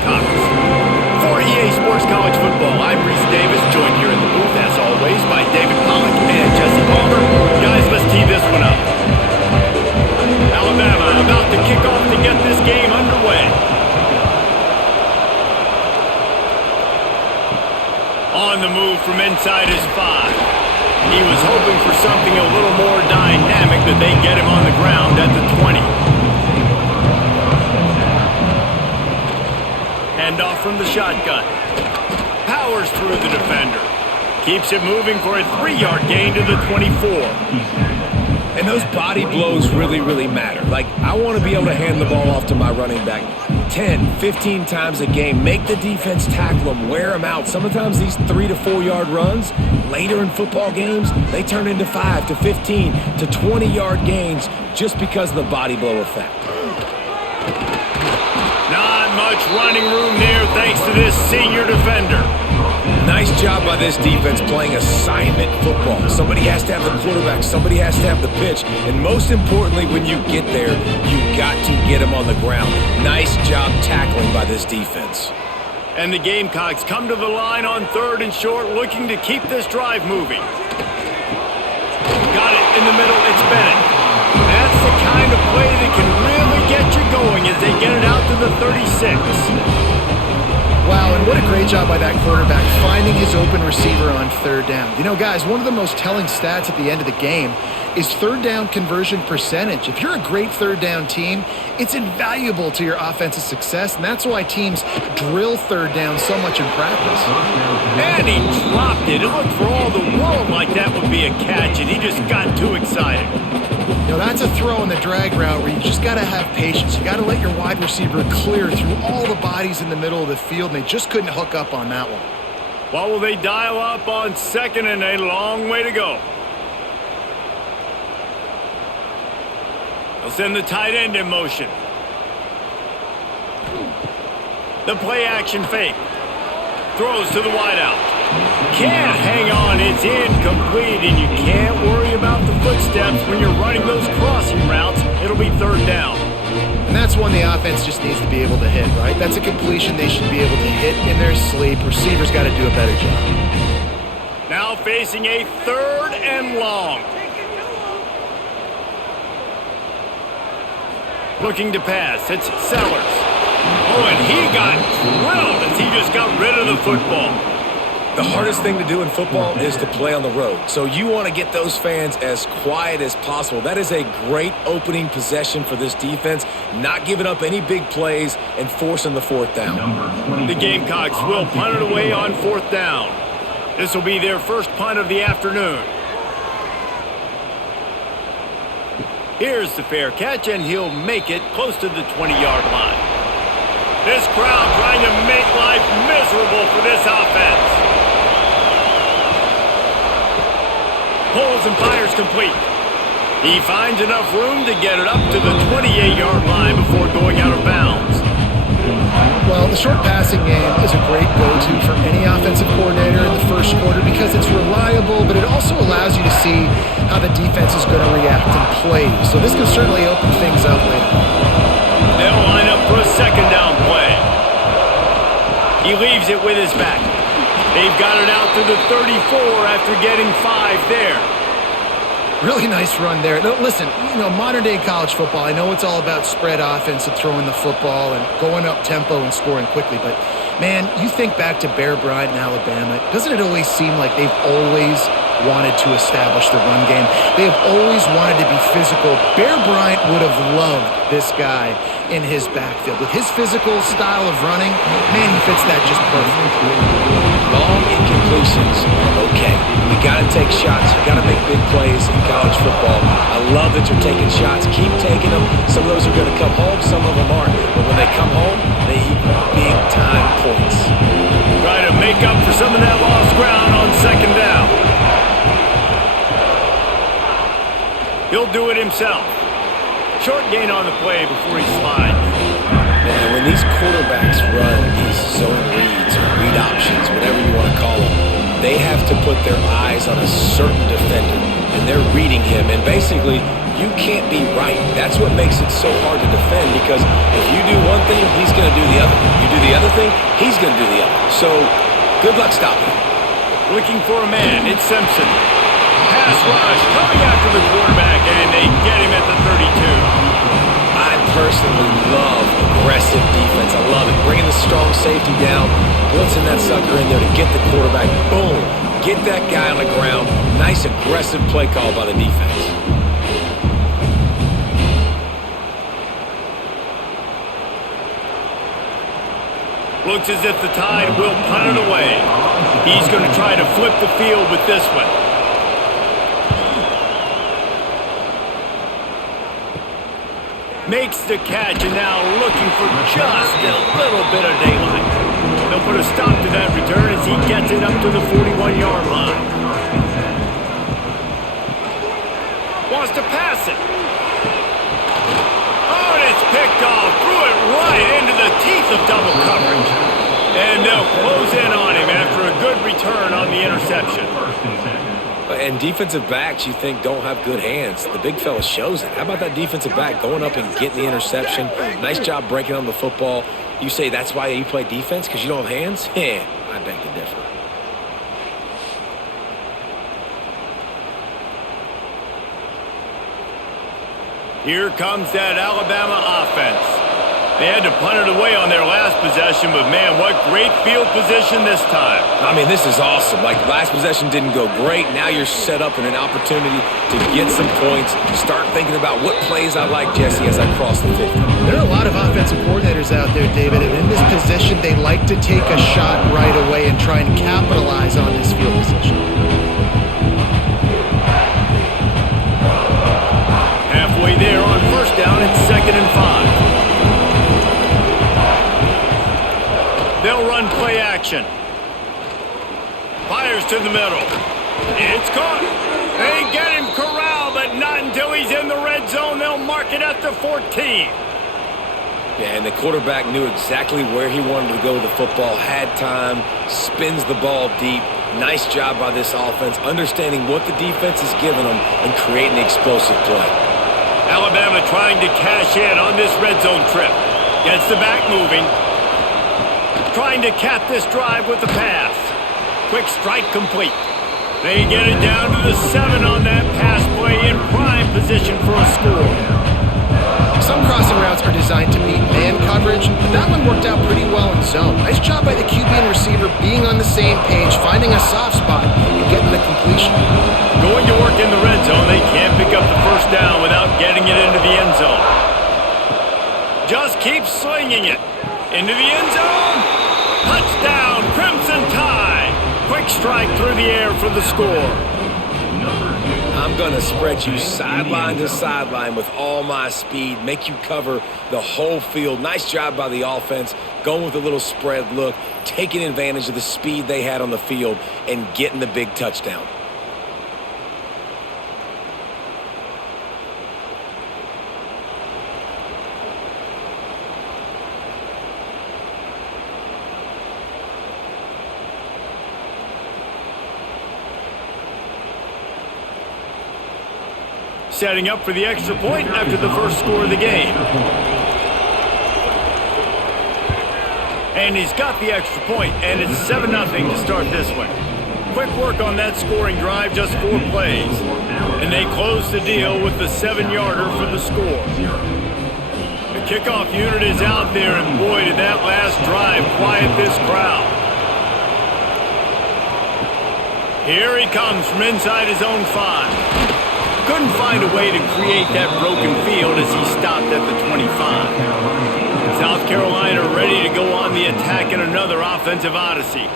Gamecocks. For EA Sports College Football, I'm Reese Davis, joined here in the booth, as always, by David Pollock and Jesse Palmer. Guys, let's tee this one up. Alabama about to kick off to get this game underway. On the move from inside his 5. He was hoping for something a little more dynamic, that they get him on the ground at the 20. Handoff from the shotgun. Powers through the defender. Keeps it moving for a 3-yard gain to the 24. And those body blows really matter. Like, I want to be able to hand the ball off to my running back 10, 15 times a game. Make the defense tackle them, wear them out. Sometimes these 3 to 4 yard runs, later in football games, they turn into 5 to 15 to 20-yard gains just because of the body blow effect. Not much running room there thanks to this senior defender. Nice job by this defense playing assignment football. Somebody has to have the quarterback, somebody has to have the pitch, and most importantly, when you get there, you got to get him on the ground. Nice job tackling by this defense. And the Gamecocks come to the line on 3rd and short, looking to keep this drive moving. Got it in the middle, it's Bennett. That's the kind of play that can really get you going as they get it out to the 36. Wow, and what a great job by that quarterback, finding his open receiver on 3rd down. You know, guys, one of the most telling stats at the end of the game is 3rd down conversion percentage. If you're a great 3rd down team, it's invaluable to your offensive success, and that's why teams drill 3rd down so much in practice. And he dropped it. It looked for all the world like that would be a catch, and he just got too excited. You know, that's a throw in the drag route where you just got to have patience. You got to let your wide receiver clear through all the bodies in the middle of the field, and they just couldn't hook up on that one. What will they dial up on 2nd and a long way to go? They'll send the tight end in motion. The play action fake. Throws to the wideout. Can't hang on, it's incomplete, and you can't worry about the footsteps when you're running those crossing routes. It'll be 3rd down. And that's one the offense just needs to be able to hit, right? That's a completion they should be able to hit in their sleep. Receivers got to do a better job. Now facing a 3rd and long. Looking to pass, it's Sellers. Oh, and he got drilled as he just got rid of the football. The hardest thing to do in football is to play on the road. So you want to get those fans as quiet as possible. That is a great opening possession for this defense, not giving up any big plays and forcing the 4th down. The Gamecocks will punt it away on 4th down. This will be their first punt of the afternoon. Here's the fair catch, and he'll make it close to the 20-yard line. This crowd trying to make life miserable for this offense. Pulls and fires complete. He finds enough room to get it up to the 28-yard line before going out of bounds. Well, the short passing game is a great go-to for any offensive coordinator in the first quarter because it's reliable, but it also allows you to see how the defense is going to react and play. So this can certainly open things up later. They'll line up for a 2nd down play. He leaves it with his back. They've got it out to the 34 after getting 5 there. Really nice run there. No, listen, you know, modern-day college football, I know it's all about spread offense and throwing the football and going up tempo and scoring quickly, but, man, you think back to Bear Bryant in Alabama, doesn't it always seem like they've always wanted to establish the run game? They have always wanted to be physical. Bear Bryant would have loved this guy in his backfield. With his physical style of running, man, he fits that just perfectly. Long incompletions are okay. We got to take shots. You got to make big plays in college football. I love that you're taking shots. Keep taking them. Some of those are going to come home. Some of them aren't. But when they come home, they equal big-time points. Try to make up for some of that lost ground on 2nd down. He'll do it himself. Short gain on the play before he slides. Man, when these quarterbacks run these zone reads or read options, whatever you want to call them, they have to put their eyes on a certain defender, and they're reading him. And basically, you can't be right. That's what makes it so hard to defend, because if you do one thing, he's going to do the other. You do the other thing, he's going to do the other. So, good luck stopping him. Looking for a man, it's Simpson. Pass rush, coming after the quarterback, and they get him at the 32. I personally love aggressive defense. I love it. Bringing the strong safety down, blitzing that sucker in there to get the quarterback. Boom. Get that guy on the ground. Nice aggressive play call by the defense. Looks as if the Tide will punt it away. He's going to try to flip the field with this one. Makes the catch, and now looking for just a little bit of daylight. They'll put a stop to that return as he gets it up to the 41-yard line. Wants to pass it. Oh, and it's picked off. Threw it right into the teeth of double coverage. And they'll close in on him after a good return on the interception. And defensive backs you think don't have good hands. The big fella shows it. How about that defensive back going up and getting the interception? Nice job breaking on the football. You say that's why you play defense, because you don't have hands? Yeah, I beg to differ. Here comes that Alabama offense. They had to punt it away on their last possession, but man, what great field position this time. I mean, this is awesome. Like, last possession didn't go great. Now you're set up in an opportunity to get some points. Start thinking about what plays I like, Jesse, as I cross the 50. There are a lot of offensive coordinators out there, David, and in this position, they like to take a shot right away and try and capitalize on this field position. Halfway there on first down, it's 2nd and 5. They'll run play action. Fires to the middle. It's caught. They get him corralled, but not until he's in the red zone. They'll mark it at the 14. Yeah, and the quarterback knew exactly where he wanted to go with the football, had time, spins the ball deep. Nice job by this offense, understanding what the defense is giving them and creating an explosive play. Alabama trying to cash in on this red zone trip. Gets the back moving. Trying to cap this drive with the pass. Quick strike complete. They get it down to the 7 on that pass play in prime position for a score. Some crossing routes are designed to beat man coverage, but that one worked out pretty well in zone. Nice job by the QB and receiver being on the same page, finding a soft spot, and getting the completion. Going to work in the red zone, they can't pick up the first down without getting it into the end zone. Just keep slinging it. Into the end zone. Touchdown, Crimson Tide. Quick strike through the air for the score. I'm going to spread you sideline to sideline with all my speed, make you cover the whole field. Nice job by the offense, going with a little spread look, taking advantage of the speed they had on the field, and getting the big touchdown. Setting up for the extra point after the first score of the game. And he's got the extra point, and it's 7-0 to start this one. Quick work on that scoring drive, just 4 plays. And they close the deal with the 7-yarder for the score. The kickoff unit is out there, and boy, did that last drive quiet this crowd. Here he comes from inside his own 5. Couldn't find a way to create that broken field as he stopped at the 25. South Carolina ready to go on the attack in another offensive odyssey.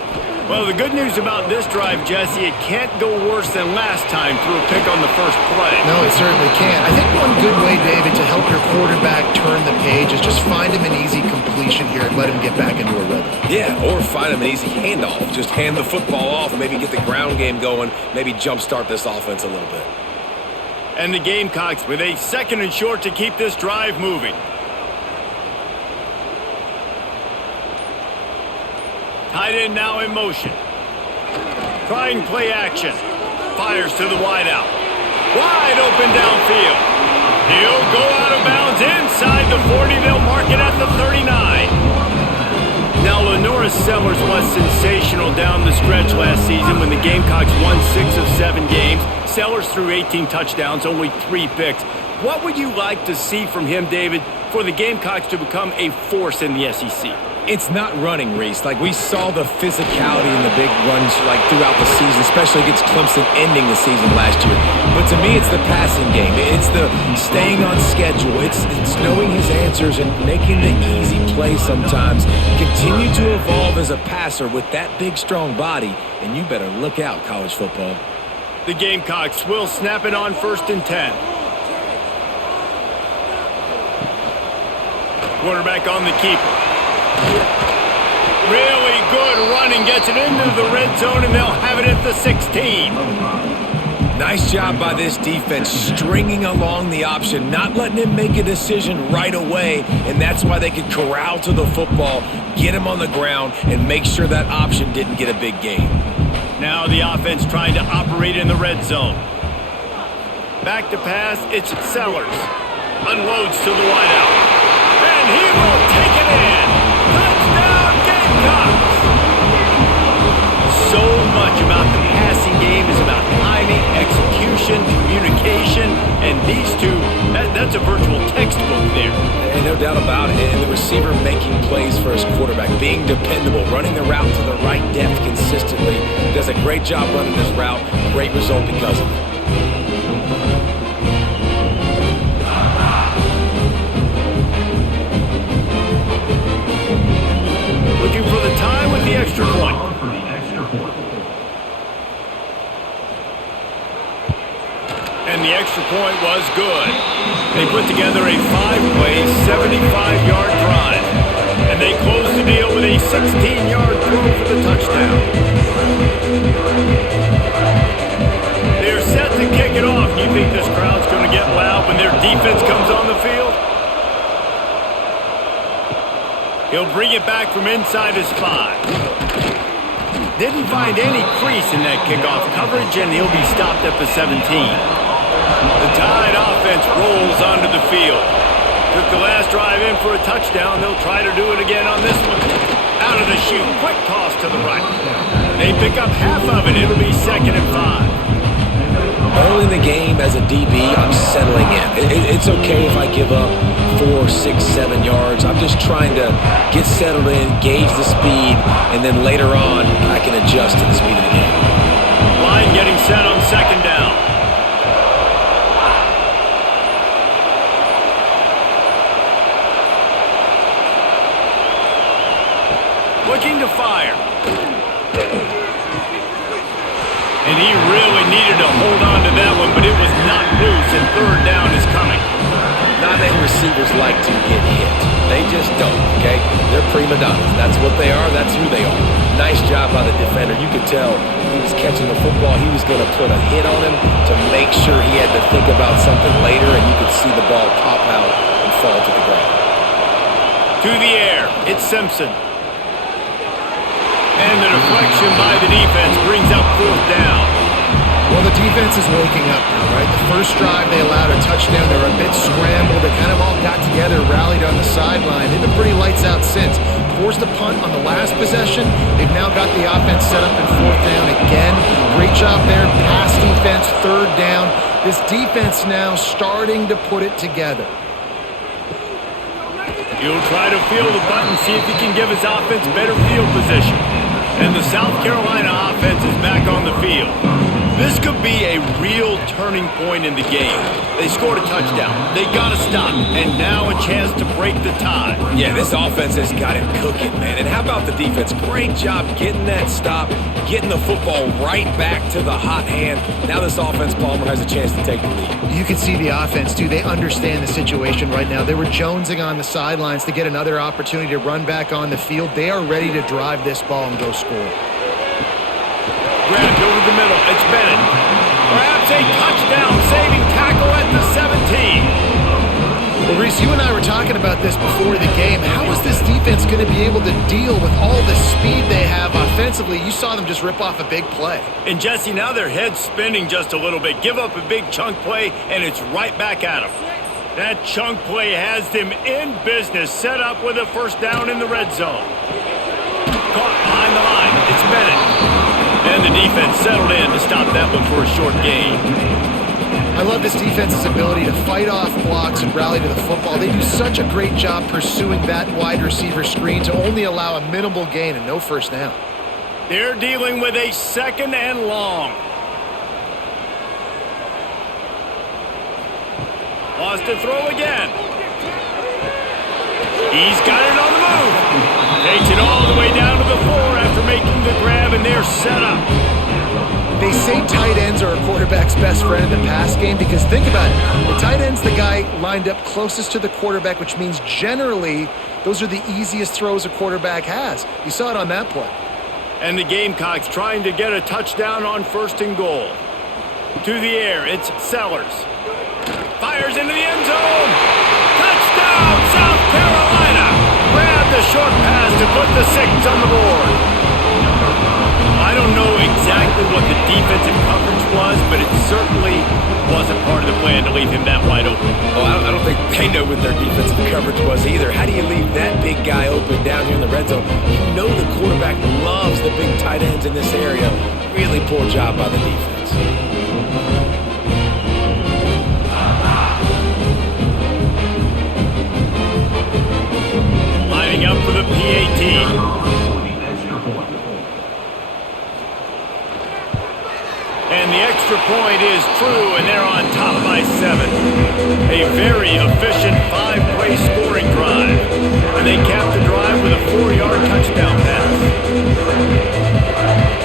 Well, the good news about this drive, Jesse, it can't go worse than last time through a pick on the first play. No, it certainly can't. I think one good way, David, to help your quarterback turn the page is just find him an easy completion here and let him get back into a rhythm. Yeah, or find him an easy handoff. Just hand the football off and maybe get the ground game going, maybe jumpstart this offense a little bit. And the Gamecocks with a 2nd and short to keep this drive moving. Tight end now in motion. Trying play action. Fires to the wideout. Wide open downfield. He'll go out of bounds inside the 40. They'll mark it at the 39. Forrest Sellers was sensational down the stretch last season when the Gamecocks won 6 of 7 games. Sellers threw 18 touchdowns, only 3 picks. What would you like to see from him, David, for the Gamecocks to become a force in the SEC? It's not running, Reese. Like, we saw the physicality in the big runs, like, throughout the season, especially against Clemson ending the season last year. But to me, it's the passing game. It's the staying on schedule. It's knowing his answers and making the easy play sometimes. Continue to evolve as a passer with that big, strong body, and you better look out, college football. The Gamecocks will snap it on 1st and 10. Quarterback on the keeper. Really good running, gets it into the red zone, and they'll have it at the 16. Nice job by this defense, stringing along the option, not letting him make a decision right away, and that's why they could corral to the football, get him on the ground, and make sure that option didn't get a big gain. Now the offense trying to operate in the red zone. Back to pass, it's Sellers. Unloads to the wideout. And he will take it in. Touchdown Gamecocks! So much about the passing game is about timing, execution, communication, and these two, that's a virtual textbook there. And no doubt about it. And the receiver making plays for his quarterback, being dependable, running the route to the right depth consistently. Does a great job running this route. Great result because of it. Looking for the tie with the extra point. And the extra point was good. They put together a 5-play, 75-yard drive. And they close the deal with a 16-yard throw for the touchdown. They're set to kick it off. You think this crowd's going to get loud when their defense comes on the field? He'll bring it back from inside his 5. Didn't find any crease in that kickoff coverage, and he'll be stopped at the 17. The Tide offense rolls onto the field. Took the last drive in for a touchdown. They'll try to do it again on this one. Out of the chute, quick toss to the right. They pick up half of it. It'll be 2nd and 5. Early in the game as a DB, I'm settling in. It's okay if I give up 4, 6, 7 yards. I'm just trying to get settled in, gauge the speed, and then later on, I can adjust to the speed of the game. Line getting set on 2nd down. Looking to fire. And he really needed to hold on to that one, but it was not loose, and 3rd down is coming. Not many receivers like to get hit. They just don't, okay? They're prima donnas. That's what they are. That's who they are. Nice job by the defender. You could tell he was catching the football. He was going to put a hit on him to make sure he had to think about something later, and you could see the ball pop out and fall to the ground. To the air, it's Simpson. And the deflection by the defense brings up 4th down. Well, the defense is waking up now, right? The first drive, they allowed a touchdown. They were a bit scrambled. They kind of all got together, rallied on the sideline. They've been pretty lights out since. Forced a punt on the last possession. They've now got the offense set up in 4th down again. Great job there. Pass defense, 3rd down. This defense now starting to put it together. He'll try to feel the button, see if he can give his offense better field position. And the South Carolina offense is back on the field. This could be a real turning point in the game. They scored a touchdown. They got to stop. And now a chance to break the tie. Yeah, this offense has got him cooking, man. And how about the defense? Great job getting that stop, getting the football right back to the hot hand. Now this offense, Palmer, has a chance to take the lead. You can see the offense, too. They understand the situation right now. They were jonesing on the sidelines to get another opportunity to run back on the field. They are ready to drive this ball and go score. Grabbed over the middle. It's Bennett. Perhaps a touchdown-saving tackle at the 17. Well, Reese, you and I were talking about this before the game. How is this defense going to be able to deal with all the speed they have offensively? You saw them just rip off a big play. And, Jesse, now their head's spinning just a little bit. Give up a big chunk play, and it's right back at them. That chunk play has them in business, set up with a 1st down in the red zone. And the defense settled in to stop that one for a short gain. I love this defense's ability to fight off blocks and rally to the football. They do such a great job pursuing that wide receiver screen to only allow a minimal gain and no first down. They're dealing with a 2nd and long. Wants to throw again. He's got it on the move. Takes it all the way down to the floor after making the grab, and they're set up. They say tight ends are a quarterback's best friend in the pass game because think about it. The tight end's the guy lined up closest to the quarterback, which means generally those are the easiest throws a quarterback has. You saw it on that play. And the Gamecocks trying to get a touchdown on 1st and goal. To the air, it's Sellers. Fires into the end zone. Touchdown, South Carolina. Grab the short pass to put the 6 on the board. I don't know exactly what the defensive coverage was, but it certainly wasn't part of the plan to leave him that wide open. Well, I don't think they know what their defensive coverage was either. How do you leave that big guy open down here in the red zone? You know the quarterback loves the big tight ends in this area. Really poor job by the defense. Lining up for the PAT. And the extra point is true, and they're on top by 7. A very efficient 5-play scoring drive. And they cap the drive with a 4-yard touchdown pass.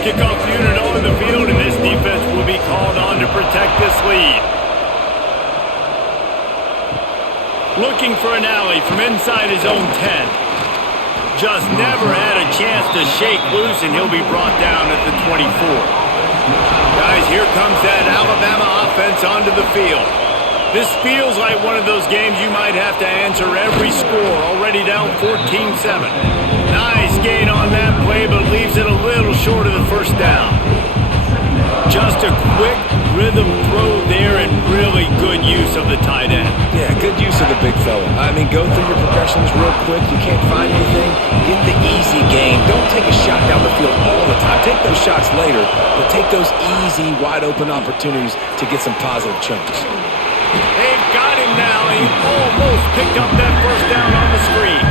Kickoff unit on the field, and this defense will be called on to protect this lead. Looking for an alley from inside his own 10. Just never had a chance to shake loose, and he'll be brought down at the 24. Guys, here comes that Alabama offense onto the field. This feels like one of those games you might have to answer every score, already down 14-7. Nice gain on that play, but leaves it a little short of the first down. Just a quick rhythm throw there and really good use of the tight end. Yeah, good use of the big fella. I mean, go through your progressions real quick. You can't find anything. Get the easy gain. Don't take a shot down the field all the time. Take those shots later, but take those easy, wide-open opportunities to get some positive chunks. They've got him now. He almost picked up that first down on the screen.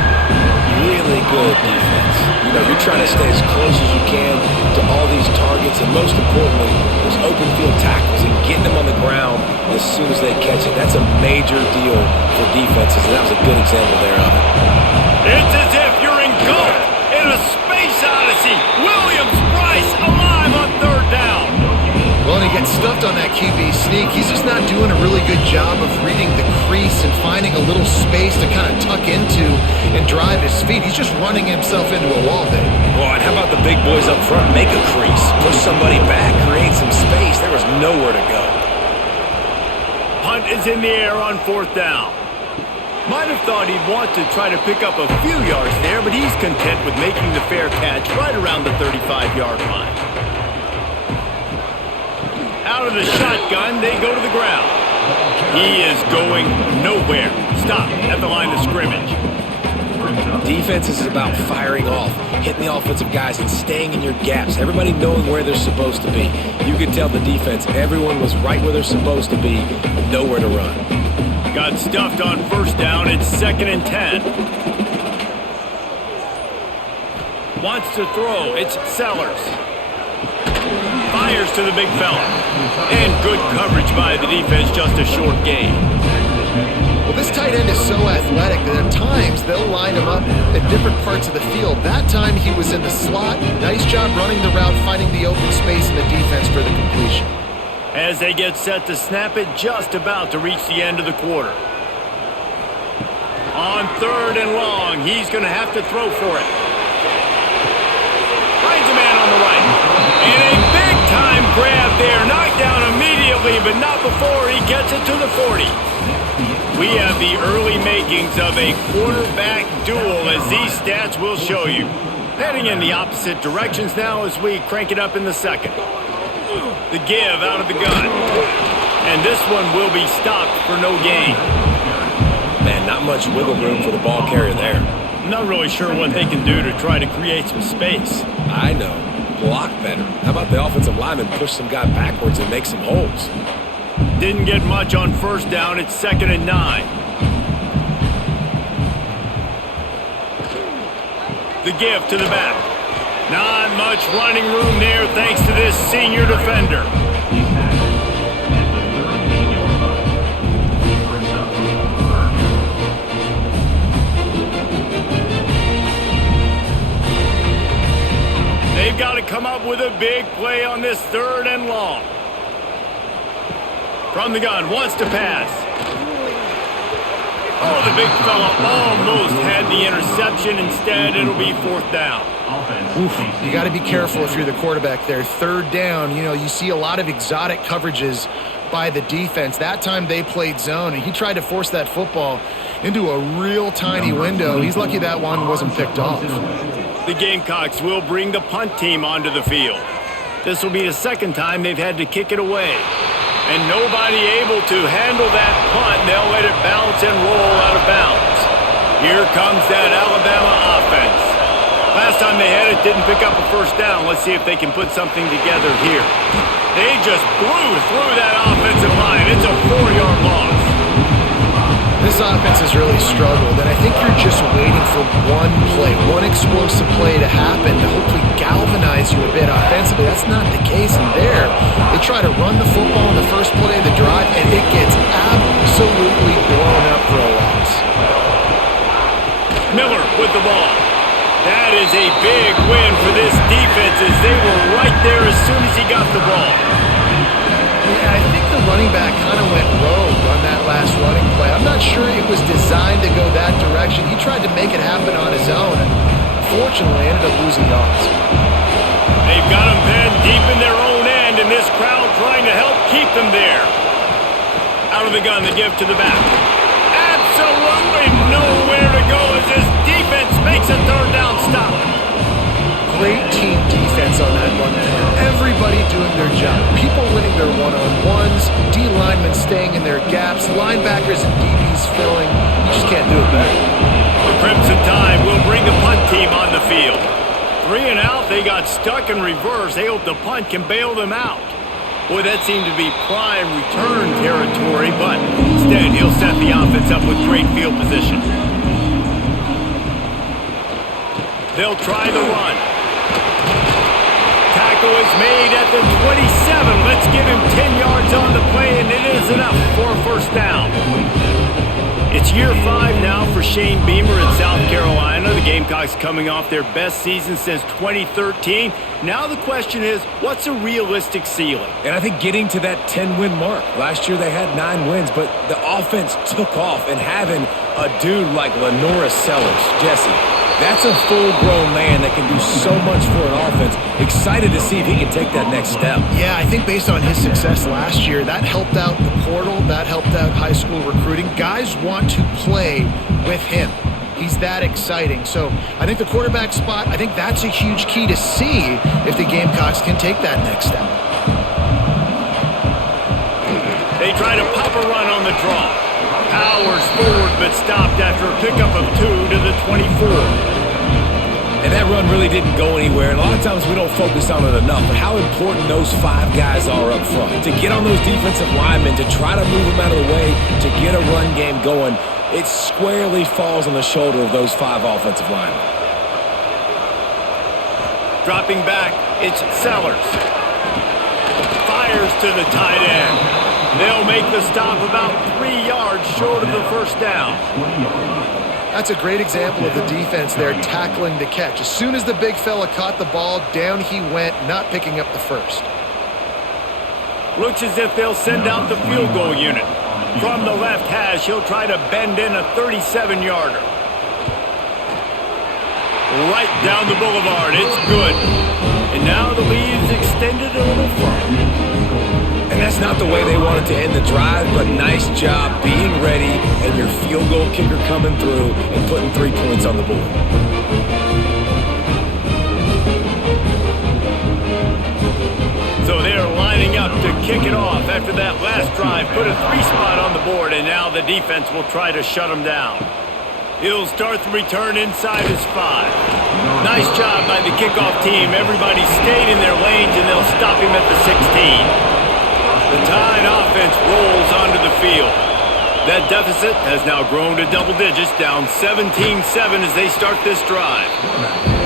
Really good defense. You know, you're trying to stay as close as you can to all these targets, and most importantly, those open field tackles and getting them on the ground as soon as they catch it. That's a major deal for defenses, and that was a good example there of it. It's as if you're engulfed in a space odyssey. Williams-Brice alive on 3rd down. Well, and he gets stuffed on that QB sneak. He's just not doing a really good job of reading the crease and finding a little space to kind of tuck into and drive his feet. He's just running himself into a wall there. Boy, and how about the big boys up front? Make a crease, push somebody back, create some space. There was nowhere to go. Punt is in the air on 4th down. Might have thought he'd want to try to pick up a few yards there, but he's content with making the fair catch right around the 35-yard line. Out of the shotgun, they go to the ground. He is going nowhere. Stop at the line of scrimmage. Defense is about firing off, hitting the offensive guys, and staying in your gaps. Everybody knowing where they're supposed to be. You could tell the defense, everyone was right where they're supposed to be, nowhere to run. Got stuffed on 1st down. It's 2nd and 10. Wants to throw. It's Sellers. Fires to the big fella. And good coverage by the defense, just a short gain. Well, this tight end is so athletic that at times they'll line him up at different parts of the field. That time he was in the slot. Nice job running the route, finding the open space in the defense for the completion. As they get set to snap it, just about to reach the end of the quarter. On 3rd and long, he's going to have to throw for it. Finds a man on the right. And a big-time grab there. Knocked down immediately, but not before he gets it to the 40. We have the early makings of a quarterback duel, as these stats will show you. Heading in the opposite directions now as we crank it up in the 2nd. The give out of the gun. And this one will be stopped for no gain. Man, not much wiggle room for the ball carrier there. I'm not really sure what they can do to try to create some space. I know. block better? How about the offensive lineman push some guy backwards and make some holes? Didn't get much on first down. It's 2nd and 9. The give to the back. Not much running room there thanks to this senior defender. They've got to come up with a big play on this 3rd and long. From the gun, wants to pass. Oh, the big fella almost had the interception. Instead, it'll be 4th down. Oof, you got to be careful if you're the quarterback there. 3rd down, you see a lot of exotic coverages by the defense. That time they played zone, and he tried to force that football into a real tiny window. He's lucky that one wasn't picked off. The Gamecocks will bring the punt team onto the field. This will be the 2nd time they've had to kick it away. And nobody able to handle that punt. They'll let it bounce and roll out of bounds. Here comes that Alabama offense. Last time they had it, didn't pick up a 1st down. Let's see if they can put something together here. They just blew through that offensive line. It's a 4-yard loss. This offense has really struggled, and I think you're just waiting for one play, one explosive play to happen to hopefully galvanize you a bit offensively. That's not the case in there. They try to run the football in the first play of the drive, and it gets absolutely blown up for a loss. Miller with the ball. That is a big win for this defense as they were right there as soon as he got the ball. Yeah, I think the running back kind of went rogue on that last running play. I'm not sure it was designed to go that direction. He tried to make it happen on his own, and unfortunately ended up losing yards. They've got him pinned deep in their own end, and this crowd trying to help keep them there. Out of the gun, the give to the back. Absolutely nowhere to go as this defense makes a 3rd down stop. Great team defense on that run play. Everybody doing their job. People winning their one-on-ones, D-linemen staying in their gaps, linebackers and DBs filling. You just can't do it better. The Crimson Tide will bring the punt team on the field. 3 and out, they got stuck in reverse. They hope the punt can bail them out. Boy, that seemed to be prime return territory, but instead he'll set the offense up with great field position. They'll try the run. Tackle is made at the 27. Let's give him 10 yards on the play, and it is enough for a 1st down. It's year 5 now for Shane Beamer in South Carolina. The Gamecocks coming off their best season since 2013. Now the question is, what's a realistic ceiling? And I think getting to that 10-win mark. Last year they had 9 wins, but the offense took off, and having a dude like Lenora Sellers, Jesse, that's a full-grown man that can do so much for an offense. Excited to see if he can take that next step. Yeah, I think based on his success last year, that helped out the portal, that helped out high school recruiting. Guys want to play with him. He's that exciting. So I think the quarterback spot, I think that's a huge key to see if the Gamecocks can take that next step. They try to pop a run on the draw. Powers forward, but stopped after a pickup of 2 to the 24. And that run really didn't go anywhere. And a lot of times we don't focus on it enough, but how important those 5 guys are up front. To get on those defensive linemen, to try to move them out of the way, to get a run game going, it squarely falls on the shoulder of those 5 offensive linemen. Dropping back, it's Sellers. Fires to the tight end. They'll make the stop about 3 yards short of the 1st down. That's a great example of the defense there tackling the catch. As soon as the big fella caught the ball, down he went, not picking up the 1st. Looks as if they'll send out the field goal unit. From the left hash, he'll try to bend in a 37-yarder. Right down the boulevard, it's good. And now the lead's extended a little further. And that's not the way they wanted to end the drive, but nice job being ready and your field goal kicker coming through and putting 3 points on the board. So they're lining up to kick it off after that last drive. Put a 3 spot on the board, and now the defense will try to shut them down. He'll start the return inside his 5. Nice job by the kickoff team. Everybody stayed in their lanes, and they'll stop him at the 16. The Tide offense rolls onto the field. That deficit has now grown to double digits, down 17-7 as they start this drive.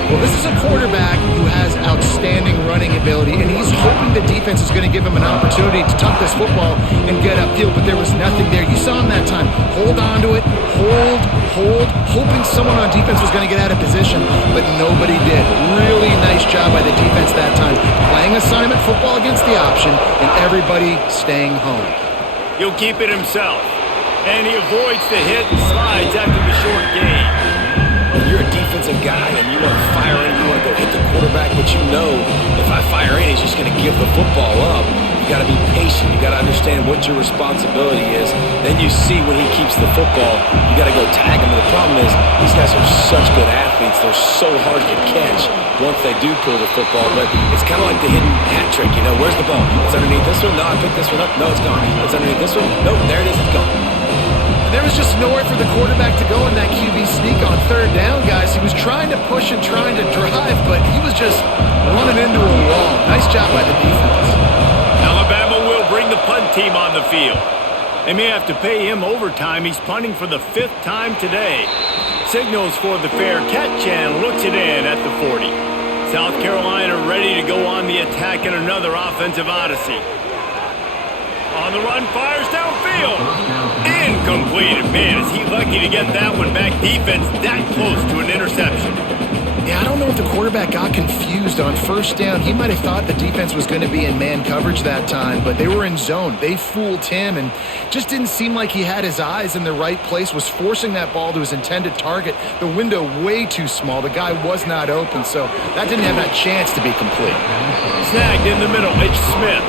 Well, this is a quarterback who has outstanding running ability, and he's hoping the defense is going to give him an opportunity to tuck this football and get upfield, but there was nothing there. You saw him that time. Hold on to it, hold, hoping someone on defense was going to get out of position, but nobody did. Really nice job by the defense that time, playing assignment football against the option, and everybody staying home. He'll keep it himself, and he avoids the hit and slides after the short gain. You're a defensive guy and you want to fire in, you want to go hit the quarterback, but you know if I fire in, he's just going to give the football up. You got to be patient. You got to understand what your responsibility is. Then you see when he keeps the football, you got to go tag him. And the problem is these guys are such good athletes. They're so hard to catch once they do pull the football. But it's kind of like the hidden hat trick. You know, where's the ball? It's underneath this one. No, I picked this one up. No, it's gone. It's underneath this one. Nope, there it is. It's gone. There was just nowhere for the quarterback to go in that QB sneak on third down, guys. He was trying to push and trying to drive, but he was just running into a wall. Nice job by the defense. Alabama will bring the punt team on the field. They may have to pay him overtime. He's punting for the 5th time today. Signals for the fair catch and looks it in at the 40. South Carolina ready to go on the attack in another offensive odyssey. On the run, fires downfield. Incomplete. Man, is he lucky to get that one back. Defense that close to an interception. Yeah, I don't know if the quarterback got confused on first down. He might have thought the defense was going to be in man coverage that time, but they were in zone. They fooled him and just didn't seem like he had his eyes in the right place, was forcing that ball to his intended target. The window way too small. The guy was not open, so that didn't have that chance to be complete. Snagged in the middle, H. Smith.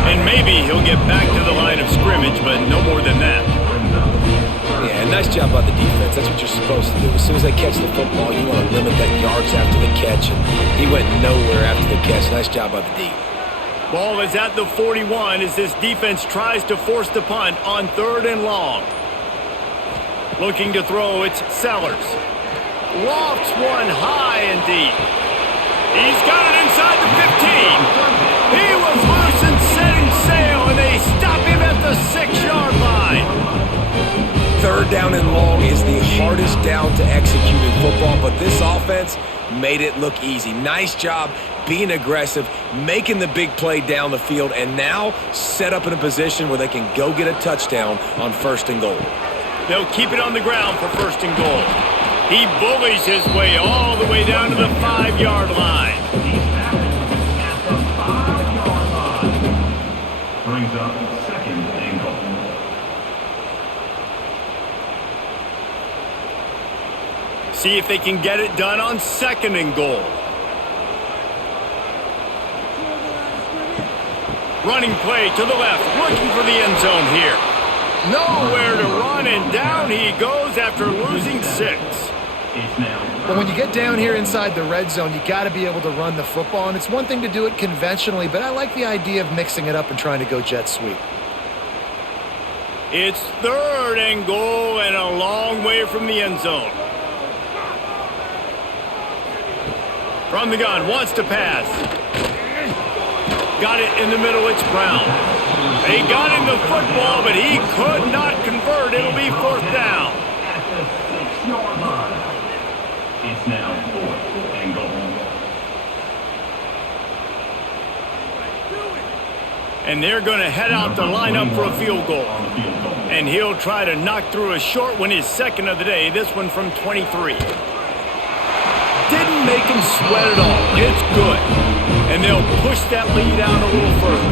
And maybe he'll get back to the line of scrimmage, but no more than that. Yeah, nice job by the defense. That's what you're supposed to do. As soon as they catch the football, you want to limit that yards after the catch, and he went nowhere after the catch. Nice job by the D. Ball is at the 41 as this defense tries to force the punt on 3rd and long. Looking to throw, it's Sellers. Lofts one high and deep. He's got it inside the 15. He was loose and setting sail, and they stop him at the 6-yard line. 3rd down and long is the hardest down to execute in football, but this offense made it look easy. Nice job being aggressive, making the big play down the field, and now set up in a position where they can go get a touchdown on 1st and goal. They'll keep it on the ground for 1st and goal. He bullies his way all the way down to the 5-yard line. Brings up 2nd and goal. See if they can get it done on 2nd and goal. Running play to the left, looking for the end zone here. Nowhere to run, and down he goes after losing 6. But when you get down here inside the red zone, you got to be able to run the football, and it's one thing to do it conventionally, but I like the idea of mixing it up and trying to go jet sweep. It's 3rd and goal and a long way from the end zone. From the gun, wants to pass. Got it in the middle, it's Brown. He got him the football, but he could not convert. It'll be 4th down. At the 6-yard line. It's now 4th and goal. And they're going to head out to line up for a field goal. And he'll try to knock through a short one, his 2nd of the day, this one from 23. Didn't make him sweat at all. It's good. And they'll push that lead out a little further.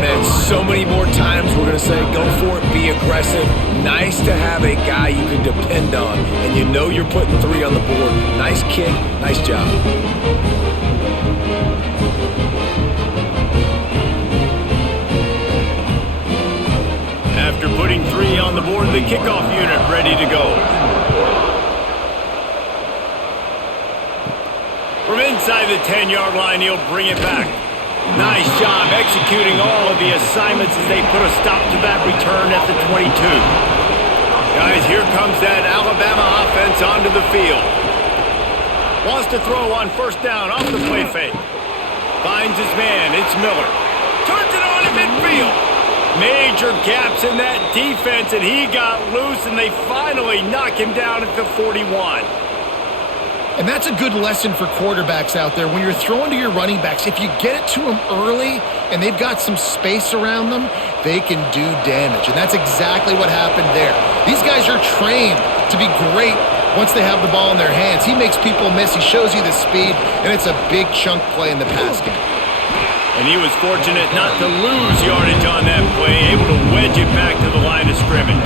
Man, so many more times we're going to say, go for it, be aggressive. Nice to have a guy you can depend on, and you know you're putting 3 on the board. Nice kick, nice job. After putting 3 on the board, the kickoff unit ready to go. From inside the 10-yard line, he'll bring it back. Nice job executing all of the assignments as they put a stop to that return at the 22. Guys, here comes that Alabama offense onto the field. Wants to throw on first down off the play fake. Finds his man. It's Miller. Turns it on in midfield. Major gaps in that defense, and he got loose, and they finally knock him down at the 41. And that's a good lesson for quarterbacks out there. When you're throwing to your running backs, if you get it to them early and they've got some space around them, they can do damage. And that's exactly what happened there. These guys are trained to be great once they have the ball in their hands. He makes people miss. He shows you the speed, and it's a big chunk play in the pass game. And he was fortunate not to lose yardage on that play, able to wedge it back to the line of scrimmage.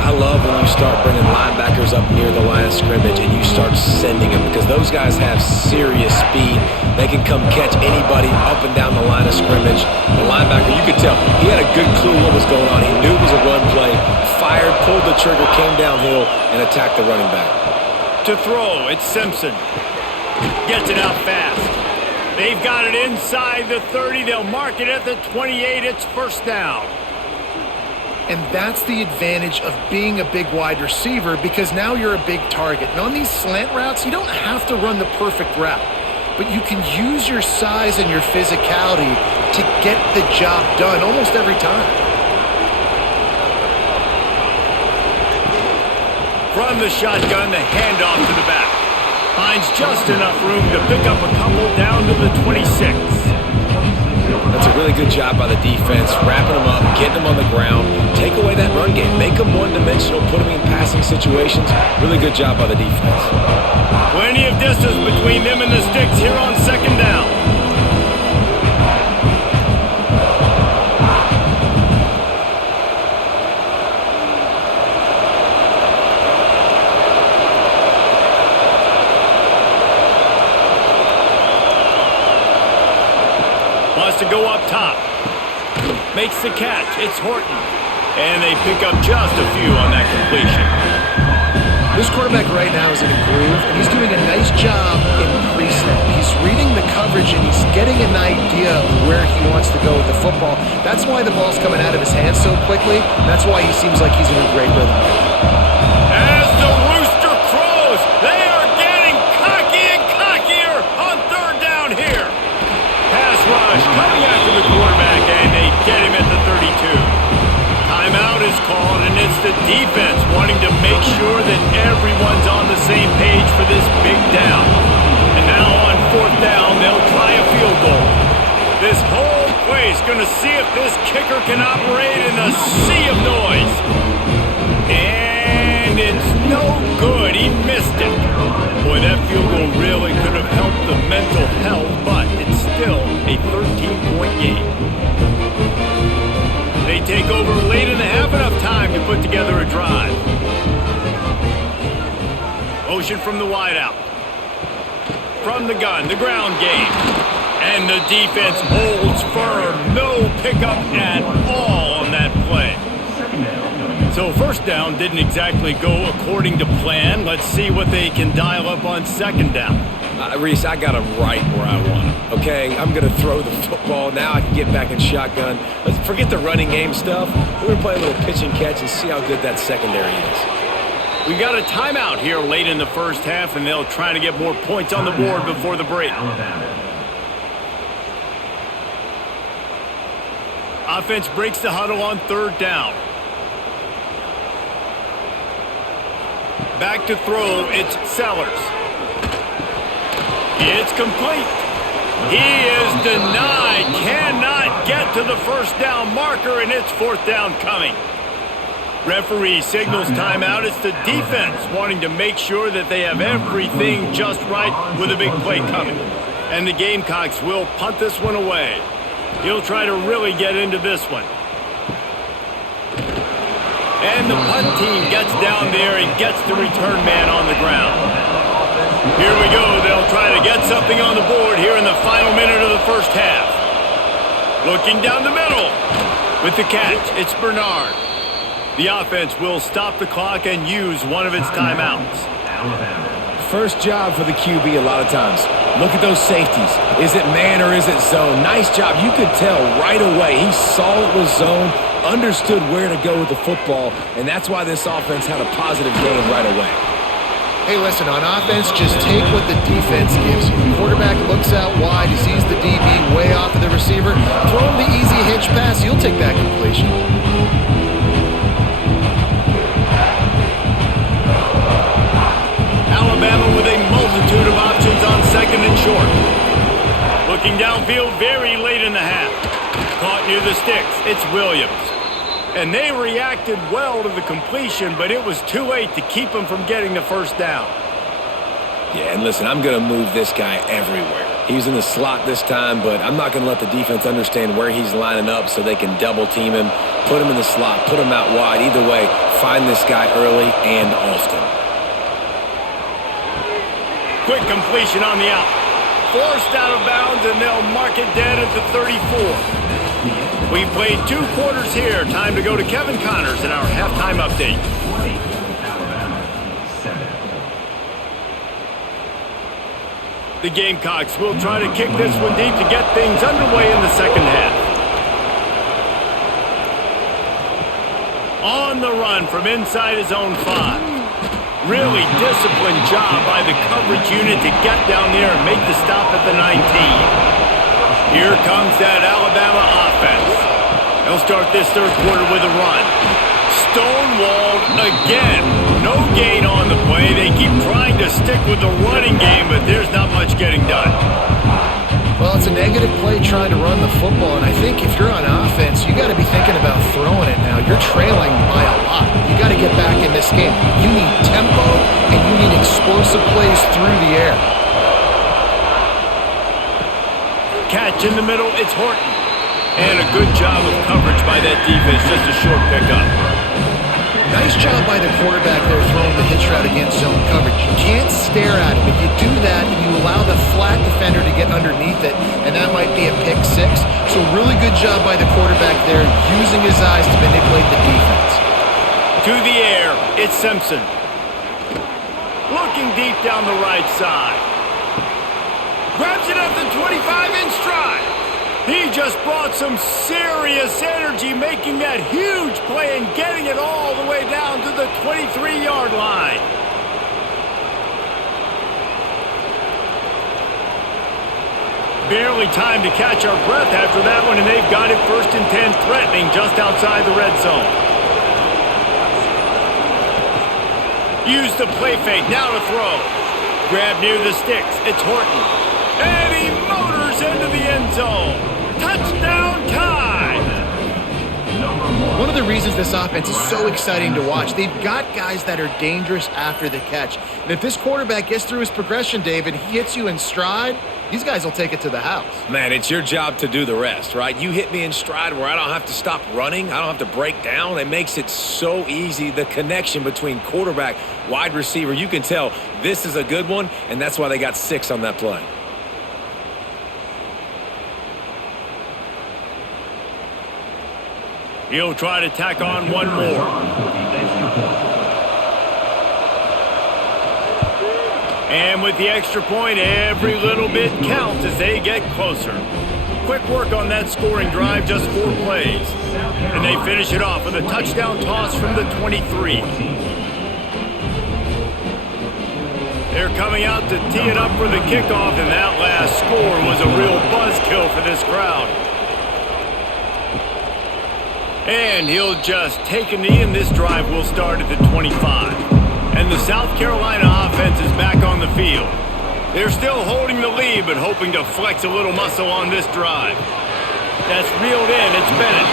I love when you start bringing linebackers up near the line of scrimmage and you start sending them, because those guys have serious speed. They can come catch anybody up and down the line of scrimmage. The linebacker, you could tell, he had a good clue what was going on. He knew it was a run play, fired, pulled the trigger, came downhill, and attacked the running back. To throw, it's Simpson. Gets it out fast. They've got it inside the 30. They'll mark it at the 28. It's first down. And that's the advantage of being a big wide receiver, because now you're a big target. And on these slant routes, you don't have to run the perfect route, but you can use your size and your physicality to get the job done almost every time. From the shotgun, the handoff to the back. Finds just enough room to pick up a couple down to the 26. That's a really good job by the defense, wrapping them up, getting them on the ground, take away that run game, make them one-dimensional, put them in passing situations. Really good job by the defense. Plenty of distance between them and the sticks here on second down. To go up top. Makes the catch. It's Horton. And they pick up just a few on that completion. This quarterback right now is in a groove, and he's doing a nice job in pre-snap. He's reading the coverage, and he's getting an idea of where he wants to go with the football. That's why the ball's coming out of his hands so quickly. That's why he seems like he's in a great rhythm. As the rooster crows, they are getting cocky and cockier on third down here. Pass rush coming after the quarterback, and they get him at the 32. Timeout is called, and it's the defense wanting to make sure that everyone's on the same page for this big down. And now on fourth down, they'll try a field goal. This whole place going to see if this kicker can operate in a sea of noise. And it's no good. He missed it. Boy, that field goal really could have helped the mental health, but it's still a 13-point game. They take over late and they have enough time to put together a drive. Motion from the wideout. From the gun, the ground game. And the defense holds firm. No pickup at all on that play. So first down didn't exactly go according to plan. Let's see what they can dial up on second down. Reese, I got him right where I want him, okay? I'm going to throw the football. Now I can get back in shotgun. Let's forget the running game stuff. We're going to play a little pitch and catch and see how good that secondary is. We got a timeout here late in the first half, and they'll try to get more points on the board before the break. Offense breaks the huddle on third down. Back to throw, it's Sellers. It's complete. He is denied. Cannot get to the first down marker, and it's fourth down coming. Referee signals timeout. It's the defense wanting to make sure that they have everything just right with a big play coming. And the Gamecocks will punt this one away. He'll try to really get into this one. And the punt team gets down there and gets the return man on the ground. Here we go. They'll try to get something on the board here in the final minute of the first half. Looking down the middle. With the catch, it's Bernard. The offense will stop the clock and use one of its timeouts. First job for the QB a lot of times. Look at those safeties. Is it man or is it zone? Nice job. You could tell right away. He saw it was zone, understood where to go with the football, and that's why this offense had a positive game right away. Hey, listen, on offense, just take what the defense gives you. The quarterback looks out wide, he sees the DB way off of the receiver. Throw him the easy hitch pass, you'll take that completion. Alabama with a multitude of options on second and short. Looking downfield very late in the half. Caught near the sticks. It's Williams. And they reacted well to the completion, but it was too late to keep them from getting the first down. Yeah, and listen, I'm going to move this guy everywhere. He's in the slot this time, but I'm not going to let the defense understand where he's lining up so they can double team him, put him in the slot, put him out wide. Either way, find this guy early and often. Quick completion on the out. Forced out of bounds, and they'll mark it dead at the 34. We've played 2 quarters here. Time to go to Kevin Connors in our halftime update. 20, Alabama, 7. The Gamecocks will try to kick this one deep to get things underway in the second half. On the run from inside his own 5. Really disciplined job by the coverage unit to get down there and make the stop at the 19. Here comes that Alabama offense. They'll start this third quarter with a run. Stonewalled again. No gain on the play. They keep trying to stick with the running game, but there's not much getting done. Well, it's a negative play trying to run the football, and I think if you're on offense, you got to be thinking about throwing it now. You're trailing by a lot. You got to get back in this game. You need tempo, and you need explosive plays through the air. Catch in the middle, it's Horton. And a good job of coverage by that defense, just a short pickup. Nice job by the quarterback there throwing the hitch route against zone coverage. You can't stare at him. If you do that, you allow the flat defender to get underneath it, and that might be a pick 6. So really good job by the quarterback there, using his eyes to manipulate the defense. To the air, it's Simpson. Looking deep down the right side. Grabs it at the 25 in stride. He just brought some serious energy, making that huge play and getting it all the way down to the 23-yard line. Barely time to catch our breath after that one, and they've got it 1st and 10, threatening just outside the red zone. Use the play fake, now to throw. Grab near the sticks, it's Horton. And he motors into the end zone. Touchdown time! One of the reasons this offense is so exciting to watch, they've got guys that are dangerous after the catch. And if this quarterback gets through his progression, David, he hits you in stride, these guys will take it to the house. Man, it's your job to do the rest, right? You hit me in stride where I don't have to stop running. I don't have to break down. It makes it so easy. The connection between quarterback, wide receiver, you can tell this is a good one, and that's why they got 6 on that play. He'll try to tack on one more. And with the extra point, every little bit counts as they get closer. Quick work on that scoring drive, just 4 plays. And they finish it off with a touchdown toss from the 23. They're coming out to tee it up for the kickoff, and that last score was a real buzzkill for this crowd. And he'll just take a knee, and this drive will start at the 25. And the South Carolina offense is back on the field. They're still holding the lead, but hoping to flex a little muscle on this drive. That's reeled in, it's Bennett.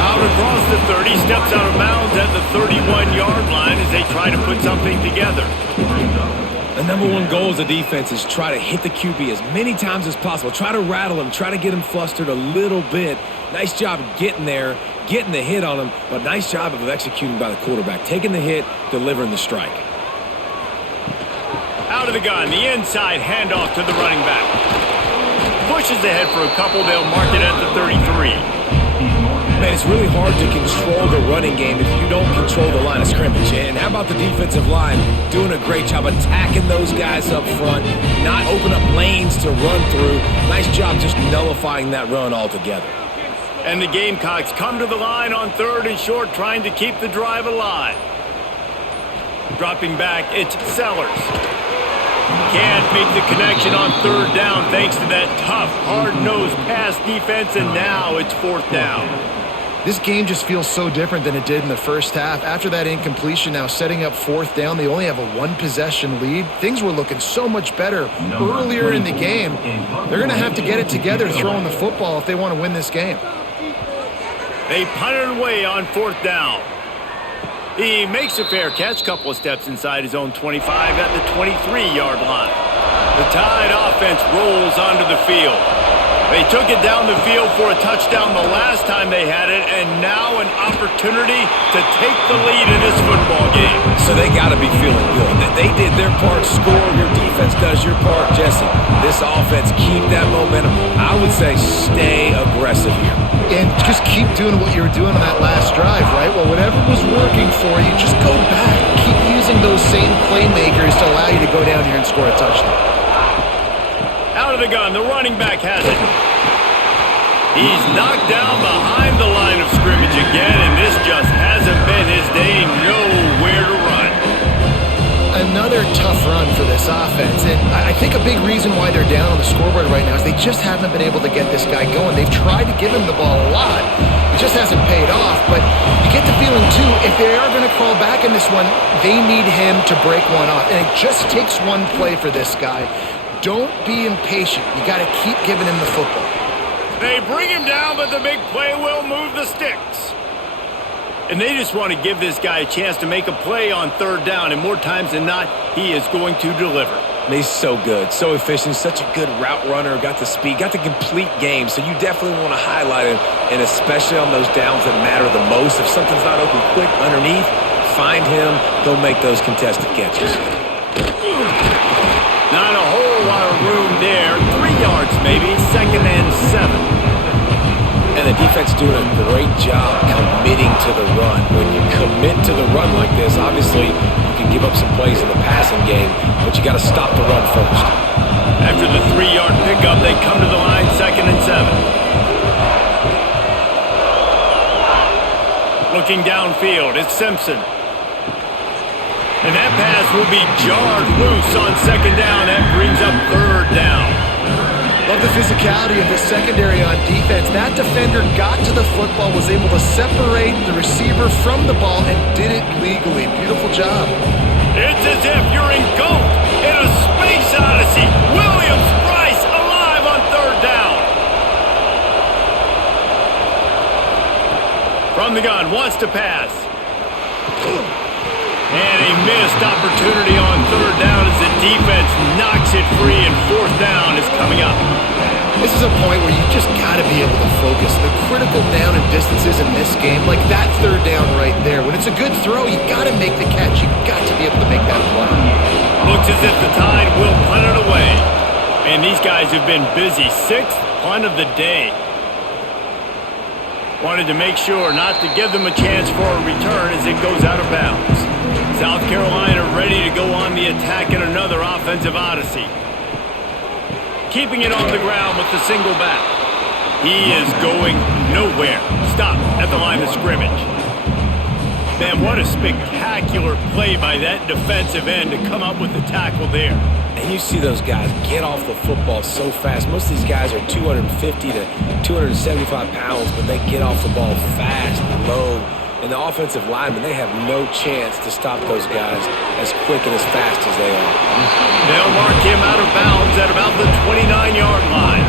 Out across the 30, steps out of bounds at the 31-yard line as they try to put something together. The number one goal as a defense is try to hit the QB as many times as possible. Try to rattle him, try to get him flustered a little bit. Nice job getting there, getting the hit on him, but nice job of executing by the quarterback. Taking the hit, delivering the strike. Out of the gun, the inside handoff to the running back. Pushes ahead for a couple, they'll mark it at the 33. Man, it's really hard to control the running game if you don't control the line of scrimmage. And how about the defensive line doing a great job attacking those guys up front, not open up lanes to run through. Nice job just nullifying that run altogether. And the Gamecocks come to the line on 3rd and short, trying to keep the drive alive. Dropping back, it's Sellers. Can't make the connection on third down thanks to that tough, hard-nosed pass defense, and now it's fourth down. This game just feels so different than it did in the first half. After that incompletion, now setting up fourth down, they only have a one-possession lead. Things were looking so much better earlier in the game. They're going to have to get it together throwing the football if they want to win this game. They punt it away on fourth down. He makes a fair catch, couple of steps inside his own 25 at the 23-yard line. The Tide offense rolls onto the field. They took it down the field for a touchdown the last time they had it, and now an opportunity to take the lead in this football game. So they got to be feeling good. That they did their part, score, your defense does your part, Jesse. This offense, keep that momentum. I would say stay aggressive here. And just keep doing what you were doing on that last drive, right? Well, whatever was working for you, just go back. Keep using those same playmakers to allow you to go down here and score a touchdown. Out of the gun, the running back has it. He's knocked down behind the line of scrimmage again, and this just hasn't been his day. Nowhere to run. Another tough run for this offense, and I think a big reason why they're down on the scoreboard right now is they just haven't been able to get this guy going. They've tried to give him the ball a lot. It just hasn't paid off, but you get the feeling, too, if they are going to crawl back in this one, they need him to break one off, and it just takes one play for this guy. Don't be impatient. You got to keep giving him the football. They bring him down, but the big play will move the sticks. And they just want to give this guy a chance to make a play on third down, and more times than not, he is going to deliver. He's so good, so efficient, such a good route runner, got the speed, got the complete game, so you definitely want to highlight him, and especially on those downs that matter the most. If something's not open quick underneath, find him, he'll make those contested catches. Not a whole lot of room there. 3 yards maybe, 2nd and 7. And the defense doing a great job committing to the run. When you commit to the run like this, obviously you can give up some plays in the passing game, but you got to stop the run first. After the 3-yard pickup, they come to the line, 2nd and 7. Looking downfield, it's Simpson. And that pass will be jarred loose on 2nd down. That brings up 3rd down. Love the physicality of the secondary on defense. That defender got to the football, was able to separate the receiver from the ball, and did it legally. Beautiful job. It's as if you're in GOAT in a space odyssey. Williams-Brice alive on 3rd down. From the gun, wants to pass. And a missed opportunity on 3rd down as the defense knocks it free, and 4th down is coming up. This is a point where you just got to be able to focus. The critical down and distances in this game, like that 3rd down right there. When it's a good throw, you got to make the catch. You got to be able to make that play. Looks as if the Tide will punt it away. And these guys have been busy. 6th punt of the day. Wanted to make sure not to give them a chance for a return as it goes out of bounds. South Carolina ready to go on the attack in another offensive odyssey. Keeping it on the ground with the single back. He is going nowhere. Stop at the line of scrimmage. Man, what a spectacular play by that defensive end to come up with the tackle there. And you see those guys get off the football so fast. Most of these guys are 250 to 275 pounds, but they get off the ball fast, low. And the offensive linemen, they have no chance to stop those guys as quick and as fast as they are. They'll mark him out of bounds at about the 29-yard line.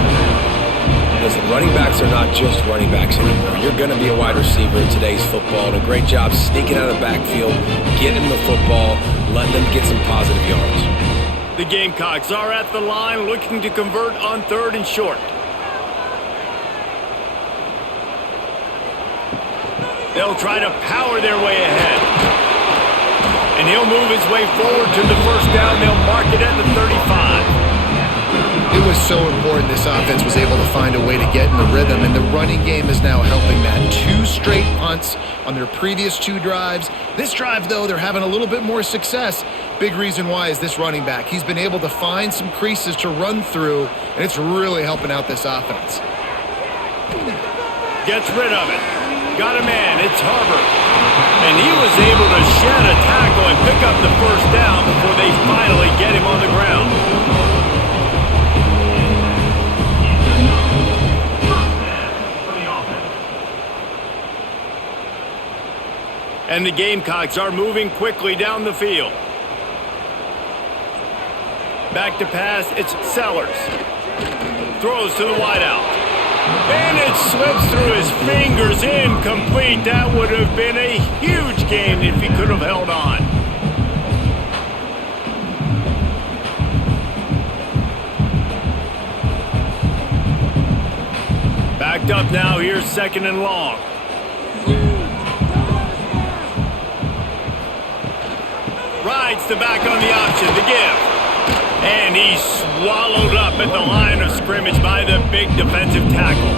Listen, running backs are not just running backs anymore. You're going to be a wide receiver in today's football. And a great job sneaking out of the backfield, getting the football, letting them get some positive yards. The Gamecocks are at the line looking to convert on 3rd and short. They'll try to power their way ahead. And he'll move his way forward to the 1st down. They'll mark it at the 35. It was so important this offense was able to find a way to get in the rhythm, and the running game is now helping that. 2 straight punts on their previous 2 drives. This drive, though, they're having a little bit more success. Big reason why is this running back. He's been able to find some creases to run through, and it's really helping out this offense. Gets rid of it. Got a man. It's Harbor. And he was able to shed a tackle and pick up the first down before they finally get him on the ground. And the Gamecocks are moving quickly down the field. Back to pass, it's Sellers. Throws to the wideout. And it slips through his fingers, incomplete. That would have been a huge gain if he could have held on. Backed up now, here's 2nd and long. Rides the back on the option, the give. And he's swallowed up at the line of scrimmage by the big defensive tackle.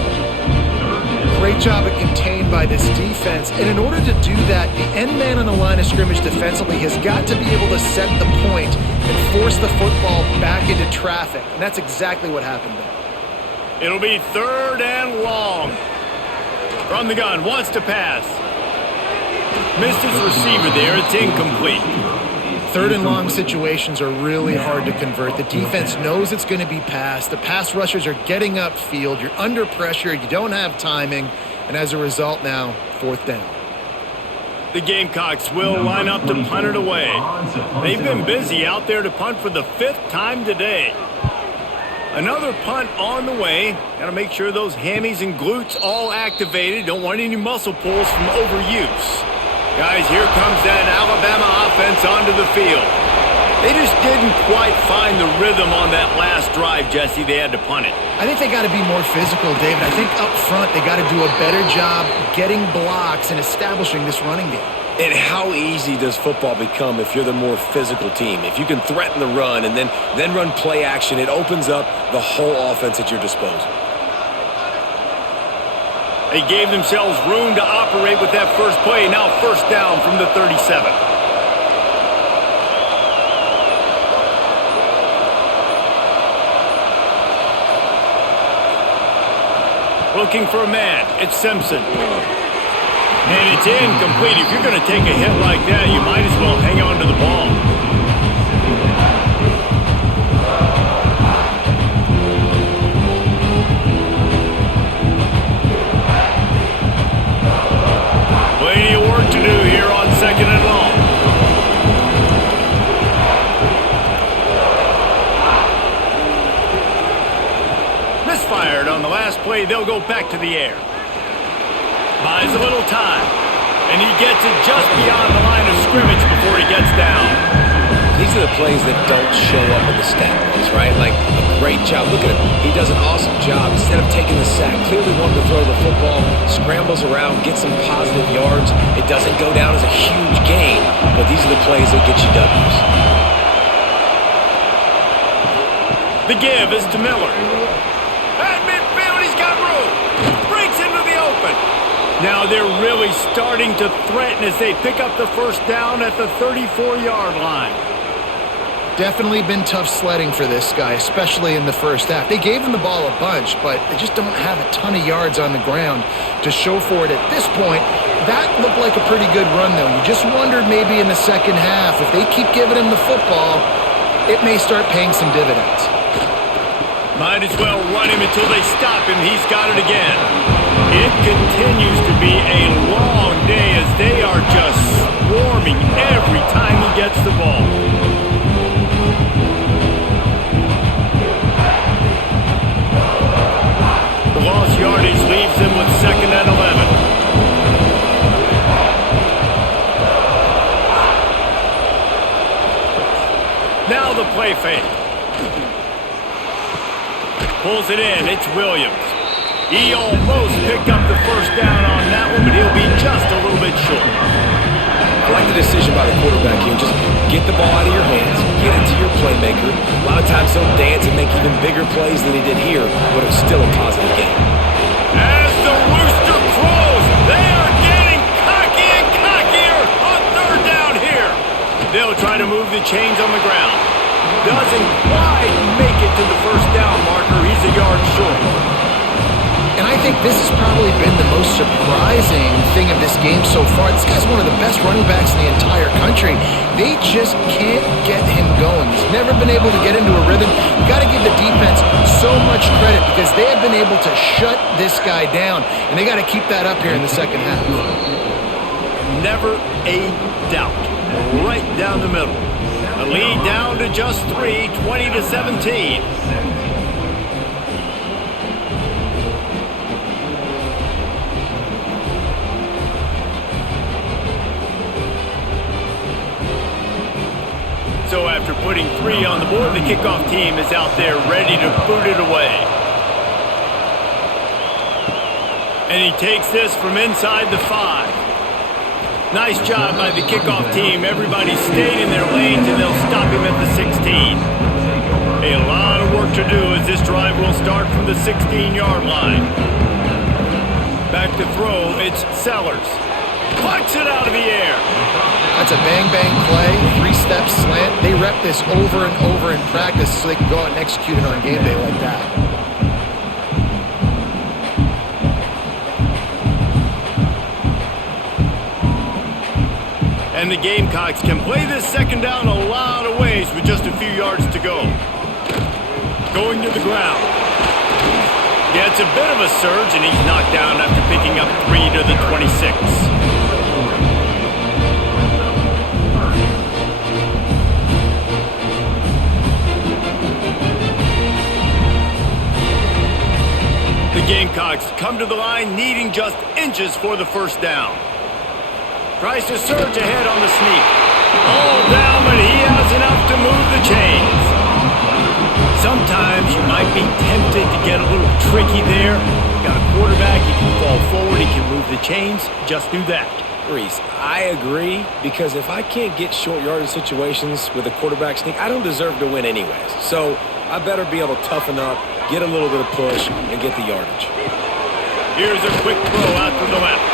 Great job at contained by this defense. And in order to do that, the end man on the line of scrimmage defensively has got to be able to set the point and force the football back into traffic. And that's exactly what happened there. It'll be 3rd and long. From the gun, wants to pass. Missed his receiver there, it's incomplete. 3rd and long situations are really hard to convert. The defense knows it's going to be passed. The pass rushers are getting upfield. You're under pressure. You don't have timing. And as a result now, 4th down. The Gamecocks will line up to punt it away. They've been busy out there to punt for the 5th time today. Another punt on the way. Got to make sure those hammies and glutes all activated. Don't want any muscle pulls from overuse. Guys, here comes that Alabama offense onto the field. They just didn't quite find the rhythm on that last drive, Jesse. They had to punt it. I think they got to be more physical, David. I think up front they got to do a better job getting blocks and establishing this running game. And how easy does football become if you're the more physical team? If you can threaten the run and then run play action, it opens up the whole offense at your disposal. They gave themselves room to operate with that first play. Now 1st down from the 37. Looking for a man. It's Simpson. And it's incomplete. If you're going to take a hit like that, you might as well hang on to the ball. Plenty of work to do here on 2nd and long. Misfired on the last play. They'll go back to the air. Buys a little time. And he gets it just beyond the line of scrimmage before he gets down. These are the plays that don't show up in the stat books, right? Like a great job. Look at him. He does an awesome job. Instead of taking the sack, clearly wanted to throw the football, scrambles around, gets some positive yards. It doesn't go down as a huge gain, but these are the plays that get you W's. The give is to Miller. At midfield, he's got room. Breaks into the open. Now they're really starting to threaten as they pick up the 1st down at the 34-yard line. Definitely been tough sledding for this guy, especially in the first half. They gave him the ball a bunch, but they just don't have a ton of yards on the ground to show for it at this point. That looked like a pretty good run, though. You just wondered maybe in the second half, if they keep giving him the football, it may start paying some dividends. Might as well run him until they stop him. He's got it again. It continues to be a long day as they are just swarming every time he gets the ball. The lost yardage leaves them with 2nd and 11. Now the play fake. Pulls it in. It's Williams. He almost picked up the 1st down on that one, but he'll be just a little bit short. I like the decision by the quarterback here. Just get the ball out of your hands, get it to your playmaker. A lot of times he'll dance and make even bigger plays than he did here, but it's still a positive game. As the rooster crows, they are getting cocky and cockier on 3rd down here. They'll try to move the chains on the ground. Doesn't quite make it to the 1st down marker. He's a yard short. And I think this has probably been the most surprising thing of this game so far. This guy's one of the best running backs in the entire country. They just can't get him going. He's never been able to get into a rhythm. You got to give the defense so much credit because they have been able to shut this guy down, and they got to keep that up here in the second half. Never a doubt. Right down the middle. The lead down to just 3, 20-17. So after putting 3 on the board, the kickoff team is out there ready to boot it away. And he takes this from inside the 5. Nice job by the kickoff team. Everybody stayed in their lanes, and they'll stop him at the 16. A lot of work to do as this drive will start from the 16-yard line. Back to throw, it's Sellers. Plucks it out of the air. That's a bang-bang play, 3-step slant. They rep this over and over in practice so they can go out and execute it on game day like that. And the Gamecocks can play this second down a lot of ways with just a few yards to go. Going to the ground. Gets a bit of a surge, and he's knocked down after picking up 3 to the 26. The Gamecocks come to the line needing just inches for the first down. Tries to surge ahead on the sneak. All down, but he has enough to move the chains. Sometimes you might be tempted to get a little tricky there. Got a quarterback, he can fall forward, he can move the chains. Just do that. Reese, I agree, because if I can't get short yardage situations with a quarterback sneak, I don't deserve to win anyways. So I better be able to toughen up, get a little bit of push, and get the yardage. Here's a quick throw out to the left.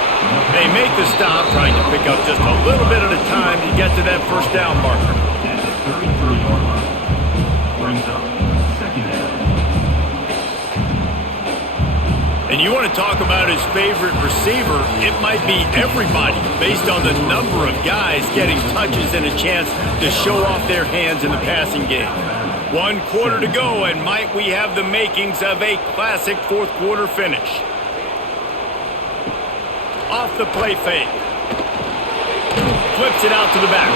They make the stop, trying to pick up just a little bit at a time to get to that first down marker. At the 33-yard line. Brings up second down. And you want to talk about his favorite receiver, it might be everybody based on the number of guys getting touches and a chance to show off their hands in the passing game. 1 quarter to go, and might we have the makings of a classic fourth quarter finish. Off the play fake. Flips it out to the back.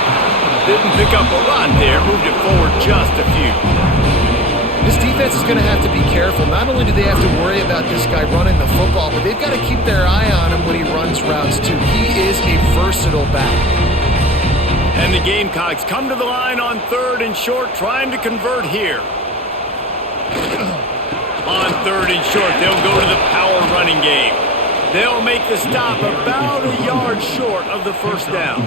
Didn't pick up a lot there. Moved it forward just a few. This defense is going to have to be careful. Not only do they have to worry about this guy running the football, but they've got to keep their eye on him when he runs routes too. He is a versatile back. And the Gamecocks come to the line on 3rd and short, trying to convert here. On 3rd and short, they'll go to the power running game. They'll make the stop about a yard short of the first down.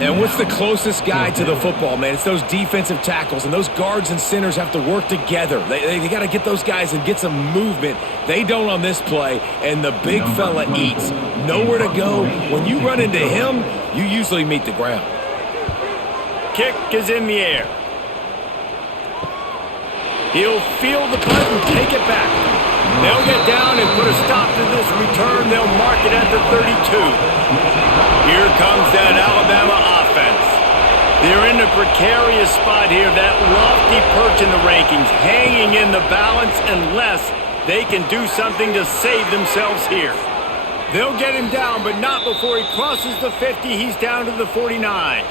And what's the closest guy to the football, man? It's those defensive tackles, and those guards and centers have to work together. They got to get those guys and get some movement. They don't on this play, and the big fella eats. Nowhere to go. When you run into him, you usually meet the ground. Kick is in the air. He'll feel the punt and take it back. They'll get down and put a stop to this return. They'll mark it at the 32. Here comes that Alabama offense. They're in a precarious spot here, that lofty perch in the rankings, hanging in the balance unless they can do something to save themselves here. They'll get him down, but not before he crosses the 50. He's down to the 49.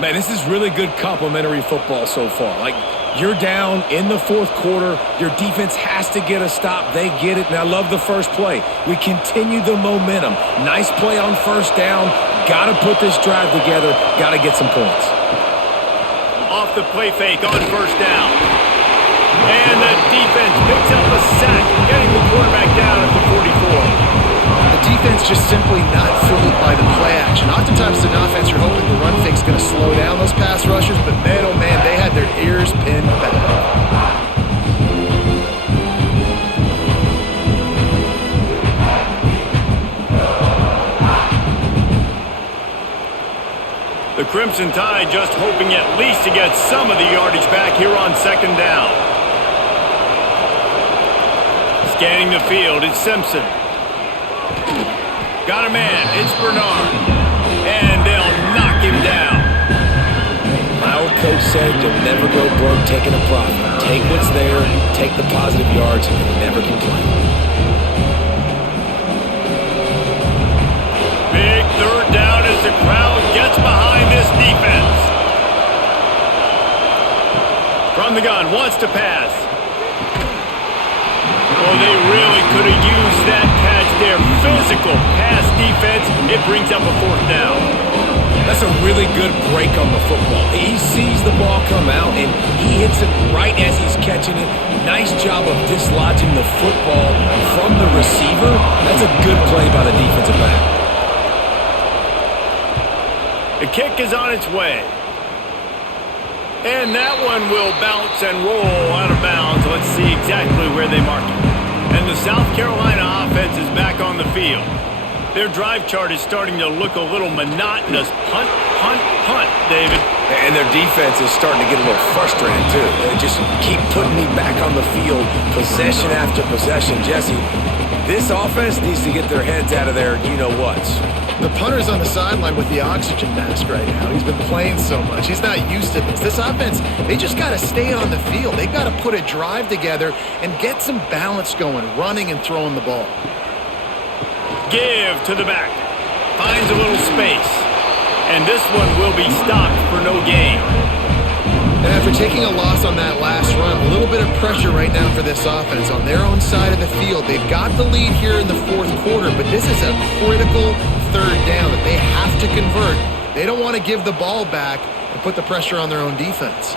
Man, this is really good complimentary football so far. Like, you're down in the fourth quarter. Your defense has to get a stop. They get it, and I love the first play. We continue the momentum. Nice play on first down. Got to put this drive together. Got to get some points. Off the play fake on first down. And the defense picks up a sack, getting the quarterback down at the 44. The defense just simply not fooled by the play action. Oftentimes, an offense, you're hoping the run fake's going to slow down those pass rushers, but man, oh man, they had their ears pinned back. The Crimson Tide just hoping at least to get some of the yardage back here on second down. Scanning the field, it's Simpson. Got a man, it's Bernard. And they'll knock him down. My old coach said you'll never go broke taking a profit. Take what's there, take the positive yards, and never complain. Big third down as the crowd gets behind this defense. From the gun, wants to pass. Oh, they really could have used that catch there. Physical pass defense. It brings up a fourth down. That's a really good break on the football. He sees the ball come out, and he hits it right as he's catching it. Nice job of dislodging the football from the receiver. That's a good play by the defensive back. The kick is on its way. And that one will bounce and roll out of bounds. Let's see exactly where they mark it. And the South Carolina offense is back on the field. Their drive chart is starting to look a little monotonous. Punt, punt, punt, David. And their defense is starting to get a little frustrated, too. They just keep putting me back on the field, possession after possession. Jesse, this offense needs to get their heads out of their you-know-whats. The punter's on the sideline with the oxygen mask right now. He's been playing so much. He's not used to this. This offense, they just got to stay on the field. They've got to put a drive together and get some balance going, running and throwing the ball. Give to the back. Finds a little space. And this one will be stopped for no gain. And after taking a loss on that last run, a little bit of pressure right now for this offense on their own side of the field. They've got the lead here in the fourth quarter, but this is a critical third down that they have to convert. They don't want to give the ball back and put the pressure on their own defense.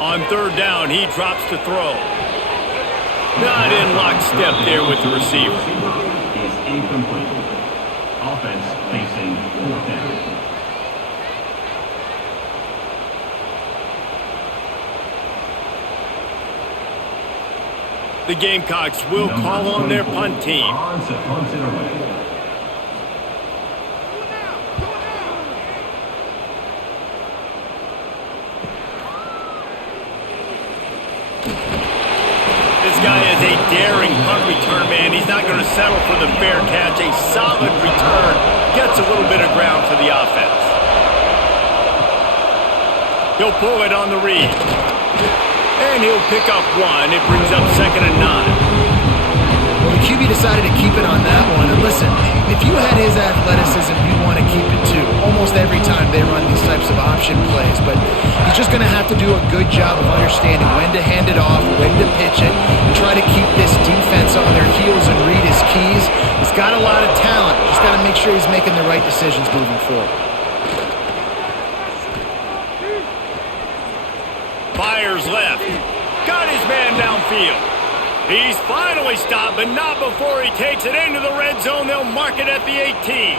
On third down, he drops to throw. Not in lockstep there with the receiver. Is incomplete. Offense facing fourth down. The Gamecocks will call on their punt team. Odds to punt it away. This guy is a daring punt return man. He's not going to settle for the fair catch. A solid return. Gets a little bit of ground for the offense. He'll pull it on the read. And he'll pick up one. It brings up 2nd and 9. Well, the QB decided to keep it on that one. And listen, if you had his athleticism, you want to keep it too. Almost every time they run these types of option plays. But he's just going to have to do a good job of understanding when to hand it off, when to pitch it, and try to keep this defense on their heels and read his keys. He's got a lot of talent. Just got to make sure he's making the right decisions moving forward. Fires left. Got his man downfield. He's finally stopped, but not before he takes it into the red zone. They'll mark it at the 18.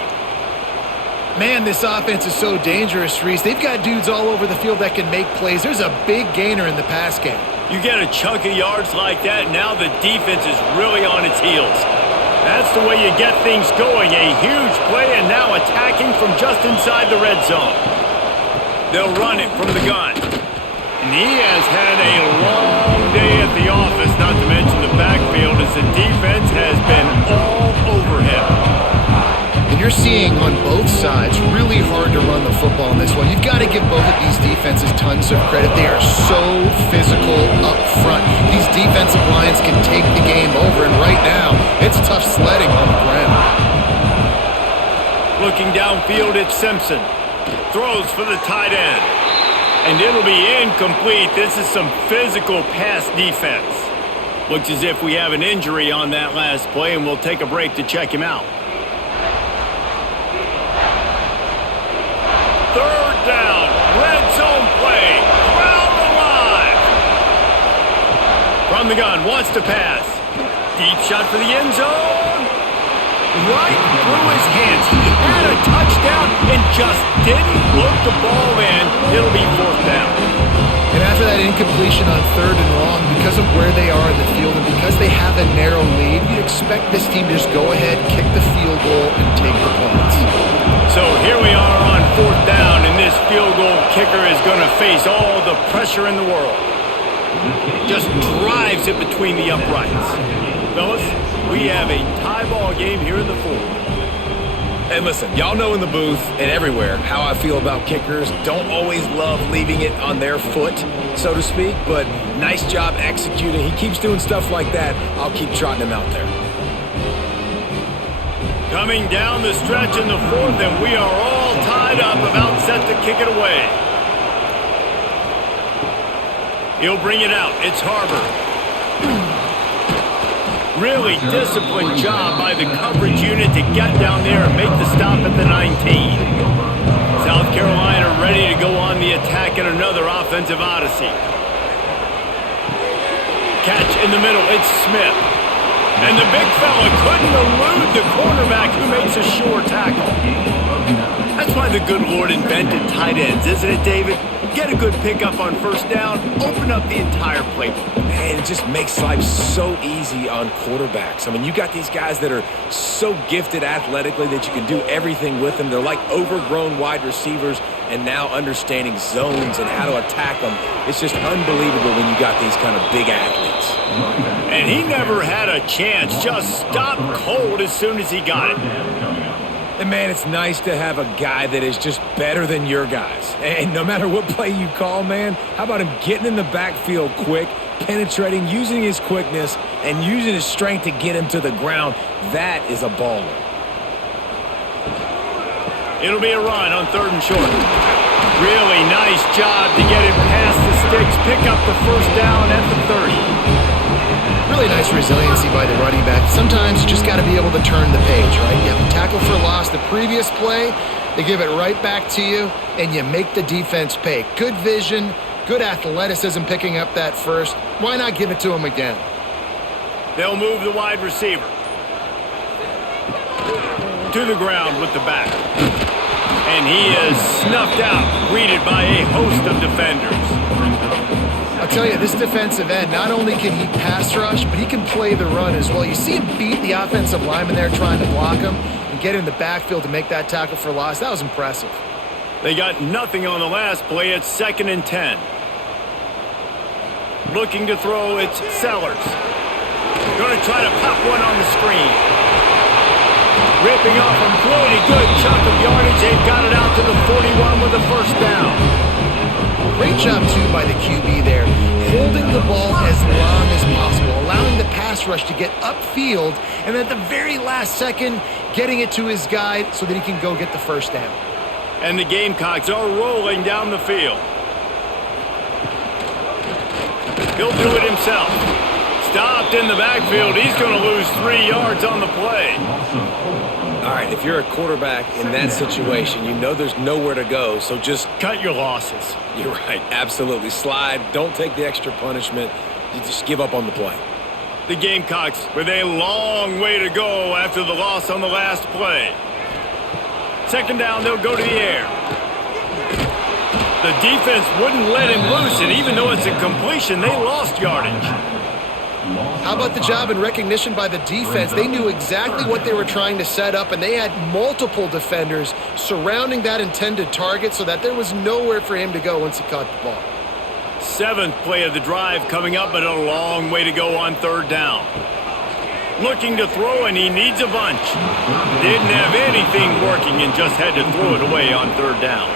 Man, this offense is so dangerous, Reese. They've got dudes all over the field that can make plays. There's a big gainer in the pass game. You get a chunk of yards like that, now the defense is really on its heels. That's the way you get things going. A huge play, and now attacking from just inside the red zone. They'll run it from the gun. And he has had a long day at the office, not to mention the backfield, as the defense has been all over him. And you're seeing on both sides really hard to run the football in this one. You've got to give both of these defenses tons of credit. They are so physical up front. These defensive lines can take the game over, and right now, it's tough sledding on the ground. Looking downfield, it's Simpson. Throws for the tight end. And it'll be incomplete. This is some physical pass defense. Looks as if we have an injury on that last play, and we'll take a break to check him out. Third down, red zone play, crowd alive. From the gun, wants to pass. Deep shot for the end zone. Right through his hands. He had a touchdown and just didn't look the ball in. It'll be fourth down. And after that incompletion on third and long, because of where they are in the field and because they have a narrow lead, you'd expect this team to just go ahead, kick the field goal, and take the points. So here we are on fourth down, and this field goal kicker is going to face all the pressure in the world. Just drives it between the uprights. Fellas, we have a tie ball game here in the fourth. And listen, y'all know in the booth and everywhere how I feel about kickers. Don't always love leaving it on their foot, so to speak, but nice job executing. He keeps doing stuff like that. I'll keep trotting him out there. Coming down the stretch in the fourth, and we are all tied up, about set to kick it away. He'll bring it out. It's Harbor. Really disciplined job by the coverage unit to get down there and make the stop at the 19. South Carolina ready to go on the attack in another offensive odyssey. Catch in the middle. It's Smith. And the big fella couldn't elude the cornerback who makes a sure tackle. That's why the good Lord invented tight ends, isn't it, David? Get a good pickup on first down, open up the entire playbook. Man, it just makes life so easy on quarterbacks. I mean, you got these guys that are so gifted athletically that you can do everything with them. They're like overgrown wide receivers, and now understanding zones and how to attack them. It's just unbelievable when you got these kind of big athletes. And he never had a chance. Just stopped cold as soon as he got it. And, man, it's nice to have a guy that is just better than your guys. And no matter what play you call, man, how about him getting in the backfield quick, penetrating, using his quickness, and using his strength to get him to the ground? That is a baller. It'll be a run on 3rd and short. Really nice job to get him past the sticks, pick up the first down at the 30. Really nice resiliency by the running back. Sometimes you just got to be able to turn the page, right? You have a tackle for loss the previous play, they give it right back to you, and you make the defense pay. Good vision, good athleticism picking up that first. Why not give it to him again? They'll move the wide receiver to the ground with the back. And he is snuffed out, greeted by a host of defenders. I'll tell you, this defensive end, not only can he pass rush, but he can play the run as well. You see him beat the offensive lineman there trying to block him and get in the backfield to make that tackle for loss. That was impressive. They got nothing on the last play. It's 2nd and 10. Looking to throw, it's Sellers. Going to try to pop one on the screen. Ripping off a pretty good chunk of yardage. They've got it out to the 41 with a first down. Great job, too, by the QB there, holding the ball as long as possible, allowing the pass rush to get upfield, and at the very last second, getting it to his guy so that he can go get the first down. And the Gamecocks are rolling down the field. He'll do it himself. Stopped in the backfield. He's going to lose 3 yards on the play. All right, if you're a quarterback in that situation, you know there's nowhere to go, so just cut your losses. You're right, absolutely. Slide, don't take the extra punishment. You just give up on the play. The Gamecocks with a long way to go after the loss on the last play. 2nd down, they'll go to the air. The defense wouldn't let him loose, and even though it's a completion, they lost yardage. How about the job and recognition by the defense? They knew exactly what they were trying to set up, and they had multiple defenders surrounding that intended target so that there was nowhere for him to go once he caught the ball. 7th play of the drive coming up, but a long way to go on 3rd down. Looking to throw, and he needs a bunch. Didn't have anything working and just had to throw it away on 3rd down.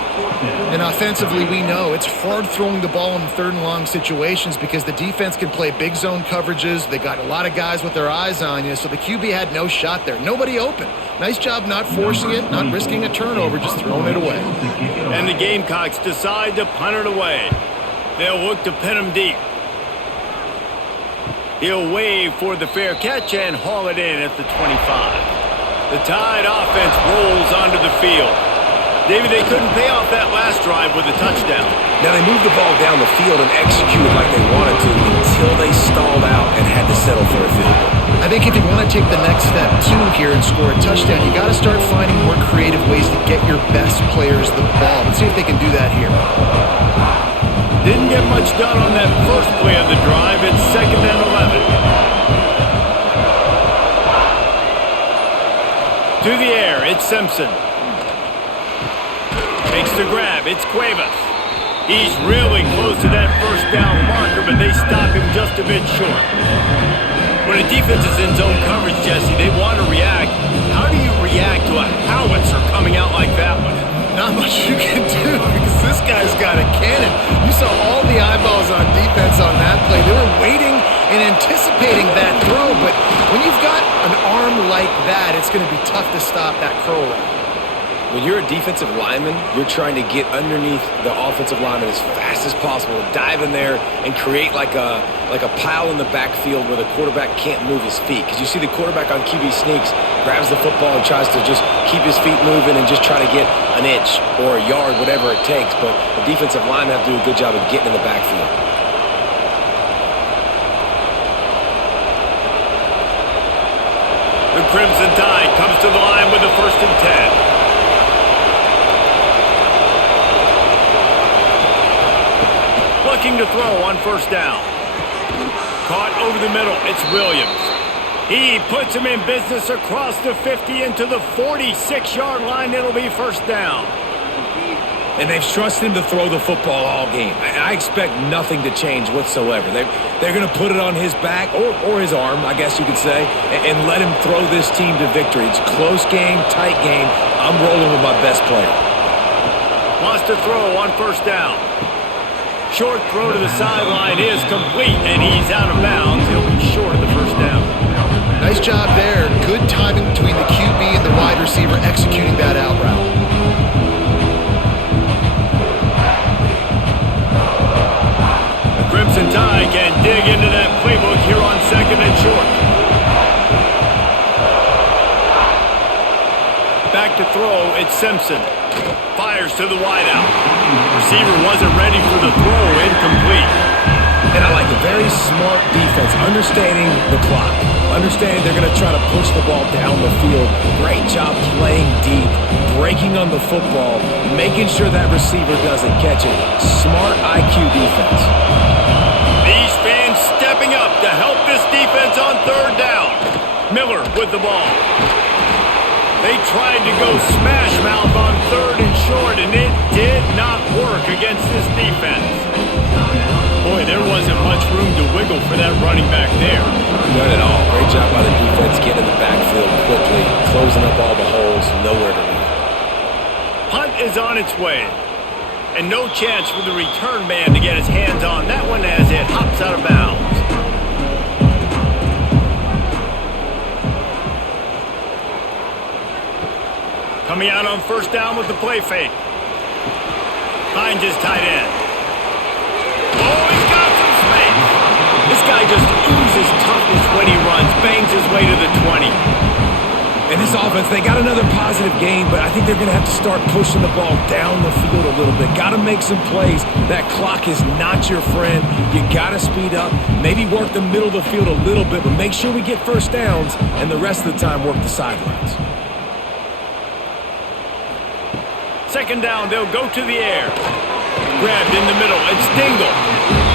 And offensively, we know it's hard throwing the ball in 3rd and long situations because the defense can play big zone coverages. They got a lot of guys with their eyes on you, so the QB had no shot there. Nobody open. Nice job not forcing it, not risking a turnover, just throwing it away. And the Gamecocks decide to punt it away. They'll look to pin him deep. He'll wave for the fair catch and haul it in at the 25. The Tide offense rolls onto the field. David, they couldn't pay off that last drive with a touchdown. Now they moved the ball down the field and executed like they wanted to until they stalled out and had to settle for a field goal. I think if you want to take the next step, too, here and score a touchdown, you got to start finding more creative ways to get your best players the ball. Let's see if they can do that here. Didn't get much done on that first play of the drive. It's 2nd and 11. To the air, it's Simpson. Makes the grab, it's Cuevas. He's really close to that first down marker, but they they stop him just a bit short. When a defense is in zone coverage, Jesse, they want to react. How do you react to a howitzer coming out like that one? Not much you can do because this guy's got a cannon. You saw all the eyeballs on defense on that play. They were waiting and anticipating that throw, but when you've got an arm like that, it's going to be tough to stop that curl route. When you're a defensive lineman, you're trying to get underneath the offensive lineman as fast as possible, dive in there and create like a pile in the backfield where the quarterback can't move his feet. Because you see the quarterback on QB sneaks, grabs the football and tries to just keep his feet moving and just try to get an inch or a yard, whatever it takes. But the defensive linemen have to do a good job of getting in the backfield. The Crimson Tide comes to the line with the 1st and 10. Looking to throw on 1st down. Caught over the middle. It's Williams. He puts him in business across the 50 into the 46-yard line. It'll be 1st down. And they've trusted him to throw the football all game. I expect nothing to change whatsoever. They're going to put it on his back or his arm, I guess you could say, and let him throw this team to victory. It's a close game, tight game. I'm rolling with my best player. Wants to throw on 1st down. Short throw to the sideline is complete, and he's out of bounds. He'll be short of the 1st down. Nice job there. Good timing between the QB and the wide receiver executing that out route. The Crimson Tide can dig into that playbook here on 2nd and short. Back to throw, it's Simpson. Fires to the wideout. Receiver wasn't ready for the throw, incomplete. And I like a very smart defense, understanding the clock, understanding they're going to try to push the ball down the field. Great job playing deep, breaking on the football, making sure that receiver doesn't catch it. Smart IQ defense. These fans stepping up to help this defense on 3rd down. Miller with the ball. They tried to go smash mouth on 3rd and short, and it did not work against this defense. Boy, there wasn't much room to wiggle for that running back there. None at all. Great job by the defense getting in the backfield quickly, closing up all the holes, nowhere to run. Punt is on its way, and no chance for the return man to get his hands on that one as it hops out of bounds. Coming out on 1st down with the play fake. Finds his tight end. Oh, he's got some space. This guy just oozes toughness when he runs. Bangs his way to the 20. And this offense, they got another positive game, but I think they're going to have to start pushing the ball down the field a little bit. Got to make some plays. That clock is not your friend. You got to speed up. Maybe work the middle of the field a little bit, but make sure we get 1st downs, and the rest of the time work the sidelines. 2nd down, they'll go to the air. Grabbed in the middle, it's Dingle.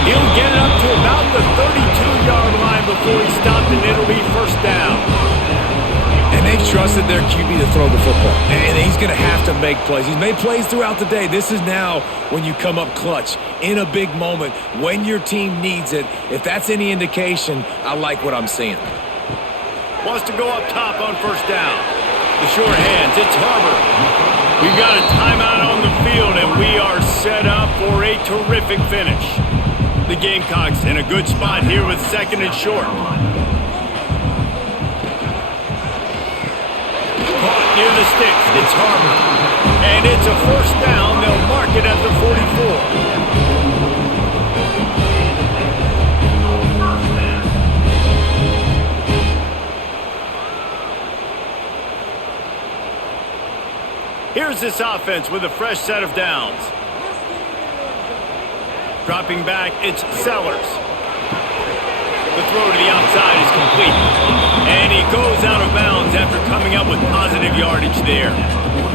He'll get it up to about the 32-yard line before he stopped, and it'll be 1st down. And they've trusted their QB to throw the football. And he's going to have to make plays. He's made plays throughout the day. This is now when you come up clutch in a big moment when your team needs it. If that's any indication, I like what I'm seeing. Wants to go up top on 1st down. The short hands, it's Harbor. We've got a timeout on the field, and we are set up for a terrific finish. The Gamecocks in a good spot here with 2nd and short. Caught near the sticks, it's Harbor. And it's a 1st down. They'll mark it at the 44. Here's this offense with a fresh set of downs. Dropping back, it's Sellers. The throw to the outside is complete. And he goes out of bounds after coming up with positive yardage there.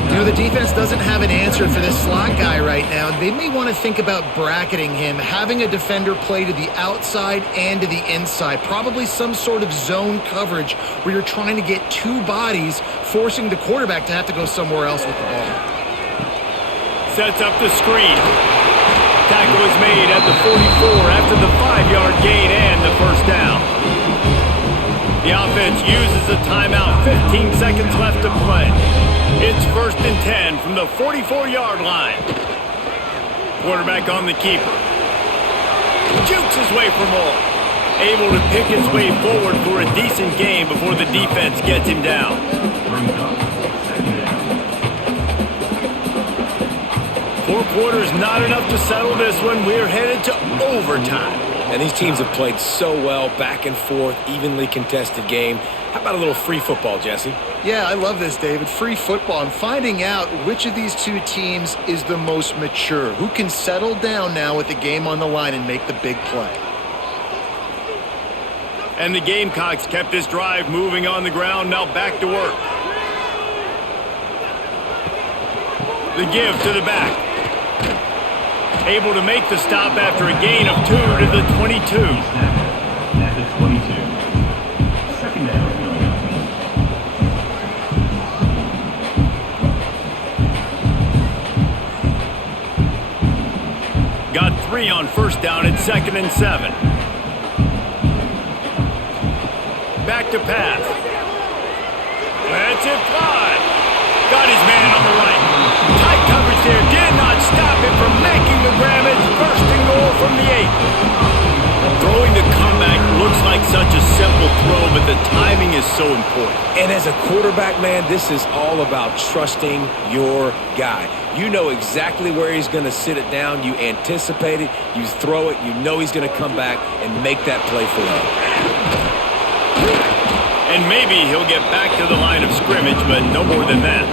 You know, the defense doesn't have an answer for this slot guy right now. They may want to think about bracketing him, having a defender play to the outside and to the inside. Probably some sort of zone coverage where you're trying to get 2 bodies, forcing the quarterback to have to go somewhere else with the ball. Sets up the screen. Tackle is made at the 44 after to the 5-yard gain and the first down. The offense uses a timeout, 15 seconds left to play. It's 1st and 10 from the 44-yard line. Quarterback on the keeper. Jukes his way for more. Able to pick his way forward for a decent game before the defense gets him down. 4 quarters not enough to settle this one. We're headed to overtime. And these teams have played so well, back and forth, evenly contested game. How about a little free football, Jesse? Yeah, I love this, David. Free football. I'm finding out which of these two teams is the most mature. Who can settle down now with the game on the line and make the big play. And the Gamecocks kept this drive moving on the ground. Now back to work. The give to the back. Able to make the stop after a gain of 2 to the 22. At the 22. Second down. Got 3 on first down at 2nd and 7. Back to pass. That's it, fly. Got his man on the right. Tight coverage there. Did not stop him from making the grab. It's 1st and goal from the 8. Throwing the comeback looks like such a simple throw, but the timing is so important. And as a quarterback, man, this is all about trusting your guy. You know exactly where he's going to sit it down. You anticipate it. You throw it. You know he's going to come back and make that play for you. And maybe he'll get back to the line of scrimmage, but no more than that.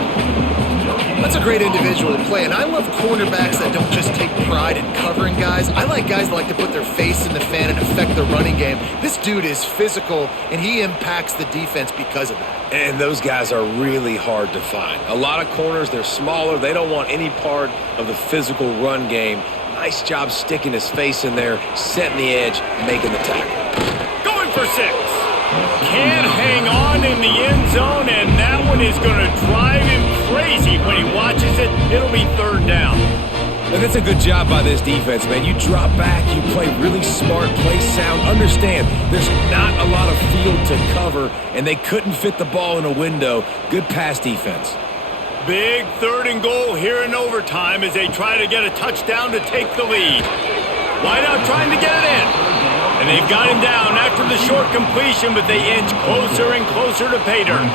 That's a great individual play, and I love cornerbacks that don't just take pride in covering guys. I like guys that like to put their face in the fan and affect the running game. This dude is physical, and he impacts the defense because of that. And those guys are really hard to find. A lot of corners, they're smaller. They don't want any part of the physical run game. Nice job sticking his face in there, setting the edge, making the tackle. Going for 6. Can't hang on in the end zone, and that one is going to drive him crazy when he watches it. It'll be 3rd down. And that's a good job by this defense, man. You drop back, you play really smart, play sound. Understand, there's not a lot of field to cover, and they couldn't fit the ball in a window. Good pass defense. Big 3rd and goal here in overtime as they try to get a touchdown to take the lead. Wideout trying to get it in. And they've got him down after the short completion, but they inch closer and closer to pay dirt.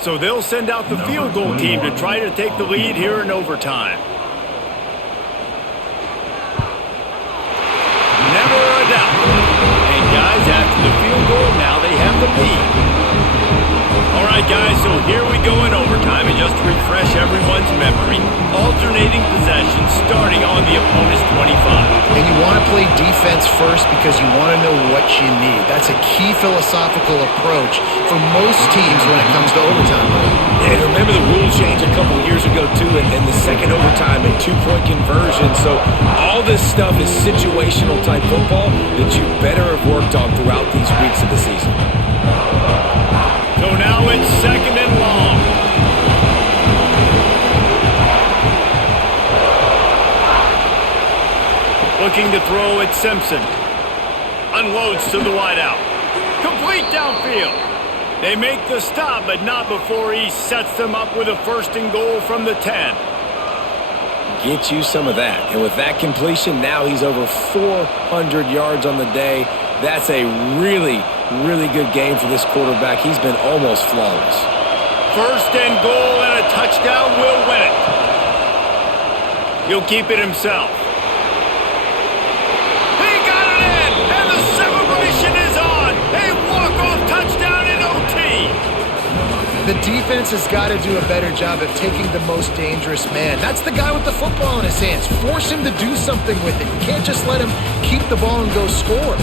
So they'll send out the field goal team to try to take the lead here in overtime. Never a doubt. And guys, after the field goal, now they have the lead. All right, guys, so here we go in overtime, and just to refresh everyone's memory, alternating possession starting on the opponent's 25. And you want to play defense first because you want to know what you need. That's a key philosophical approach for most teams when it comes to overtime. And remember the rule change a couple years ago, too, in the second overtime and 2-point conversion. So all this stuff is situational type football that you better have worked on throughout these weeks of the season. So now it's 2nd and long. Looking to throw at Simpson. Unloads to the wideout. Complete downfield. They make the stop, but not before he sets them up with a 1st and goal from the 10. Get you some of that. And with that completion, now he's over 400 yards on the day. That's a really good game for this quarterback. He's been almost flawless. 1st and goal and a touchdown will win it. He'll keep it himself. He got it in, and the celebration is on. A walk-off touchdown in OT. The defense has got to do a better job of taking the most dangerous man. That's the guy with the football in his hands. Force him to do something with it. You can't just let him keep the ball and go score.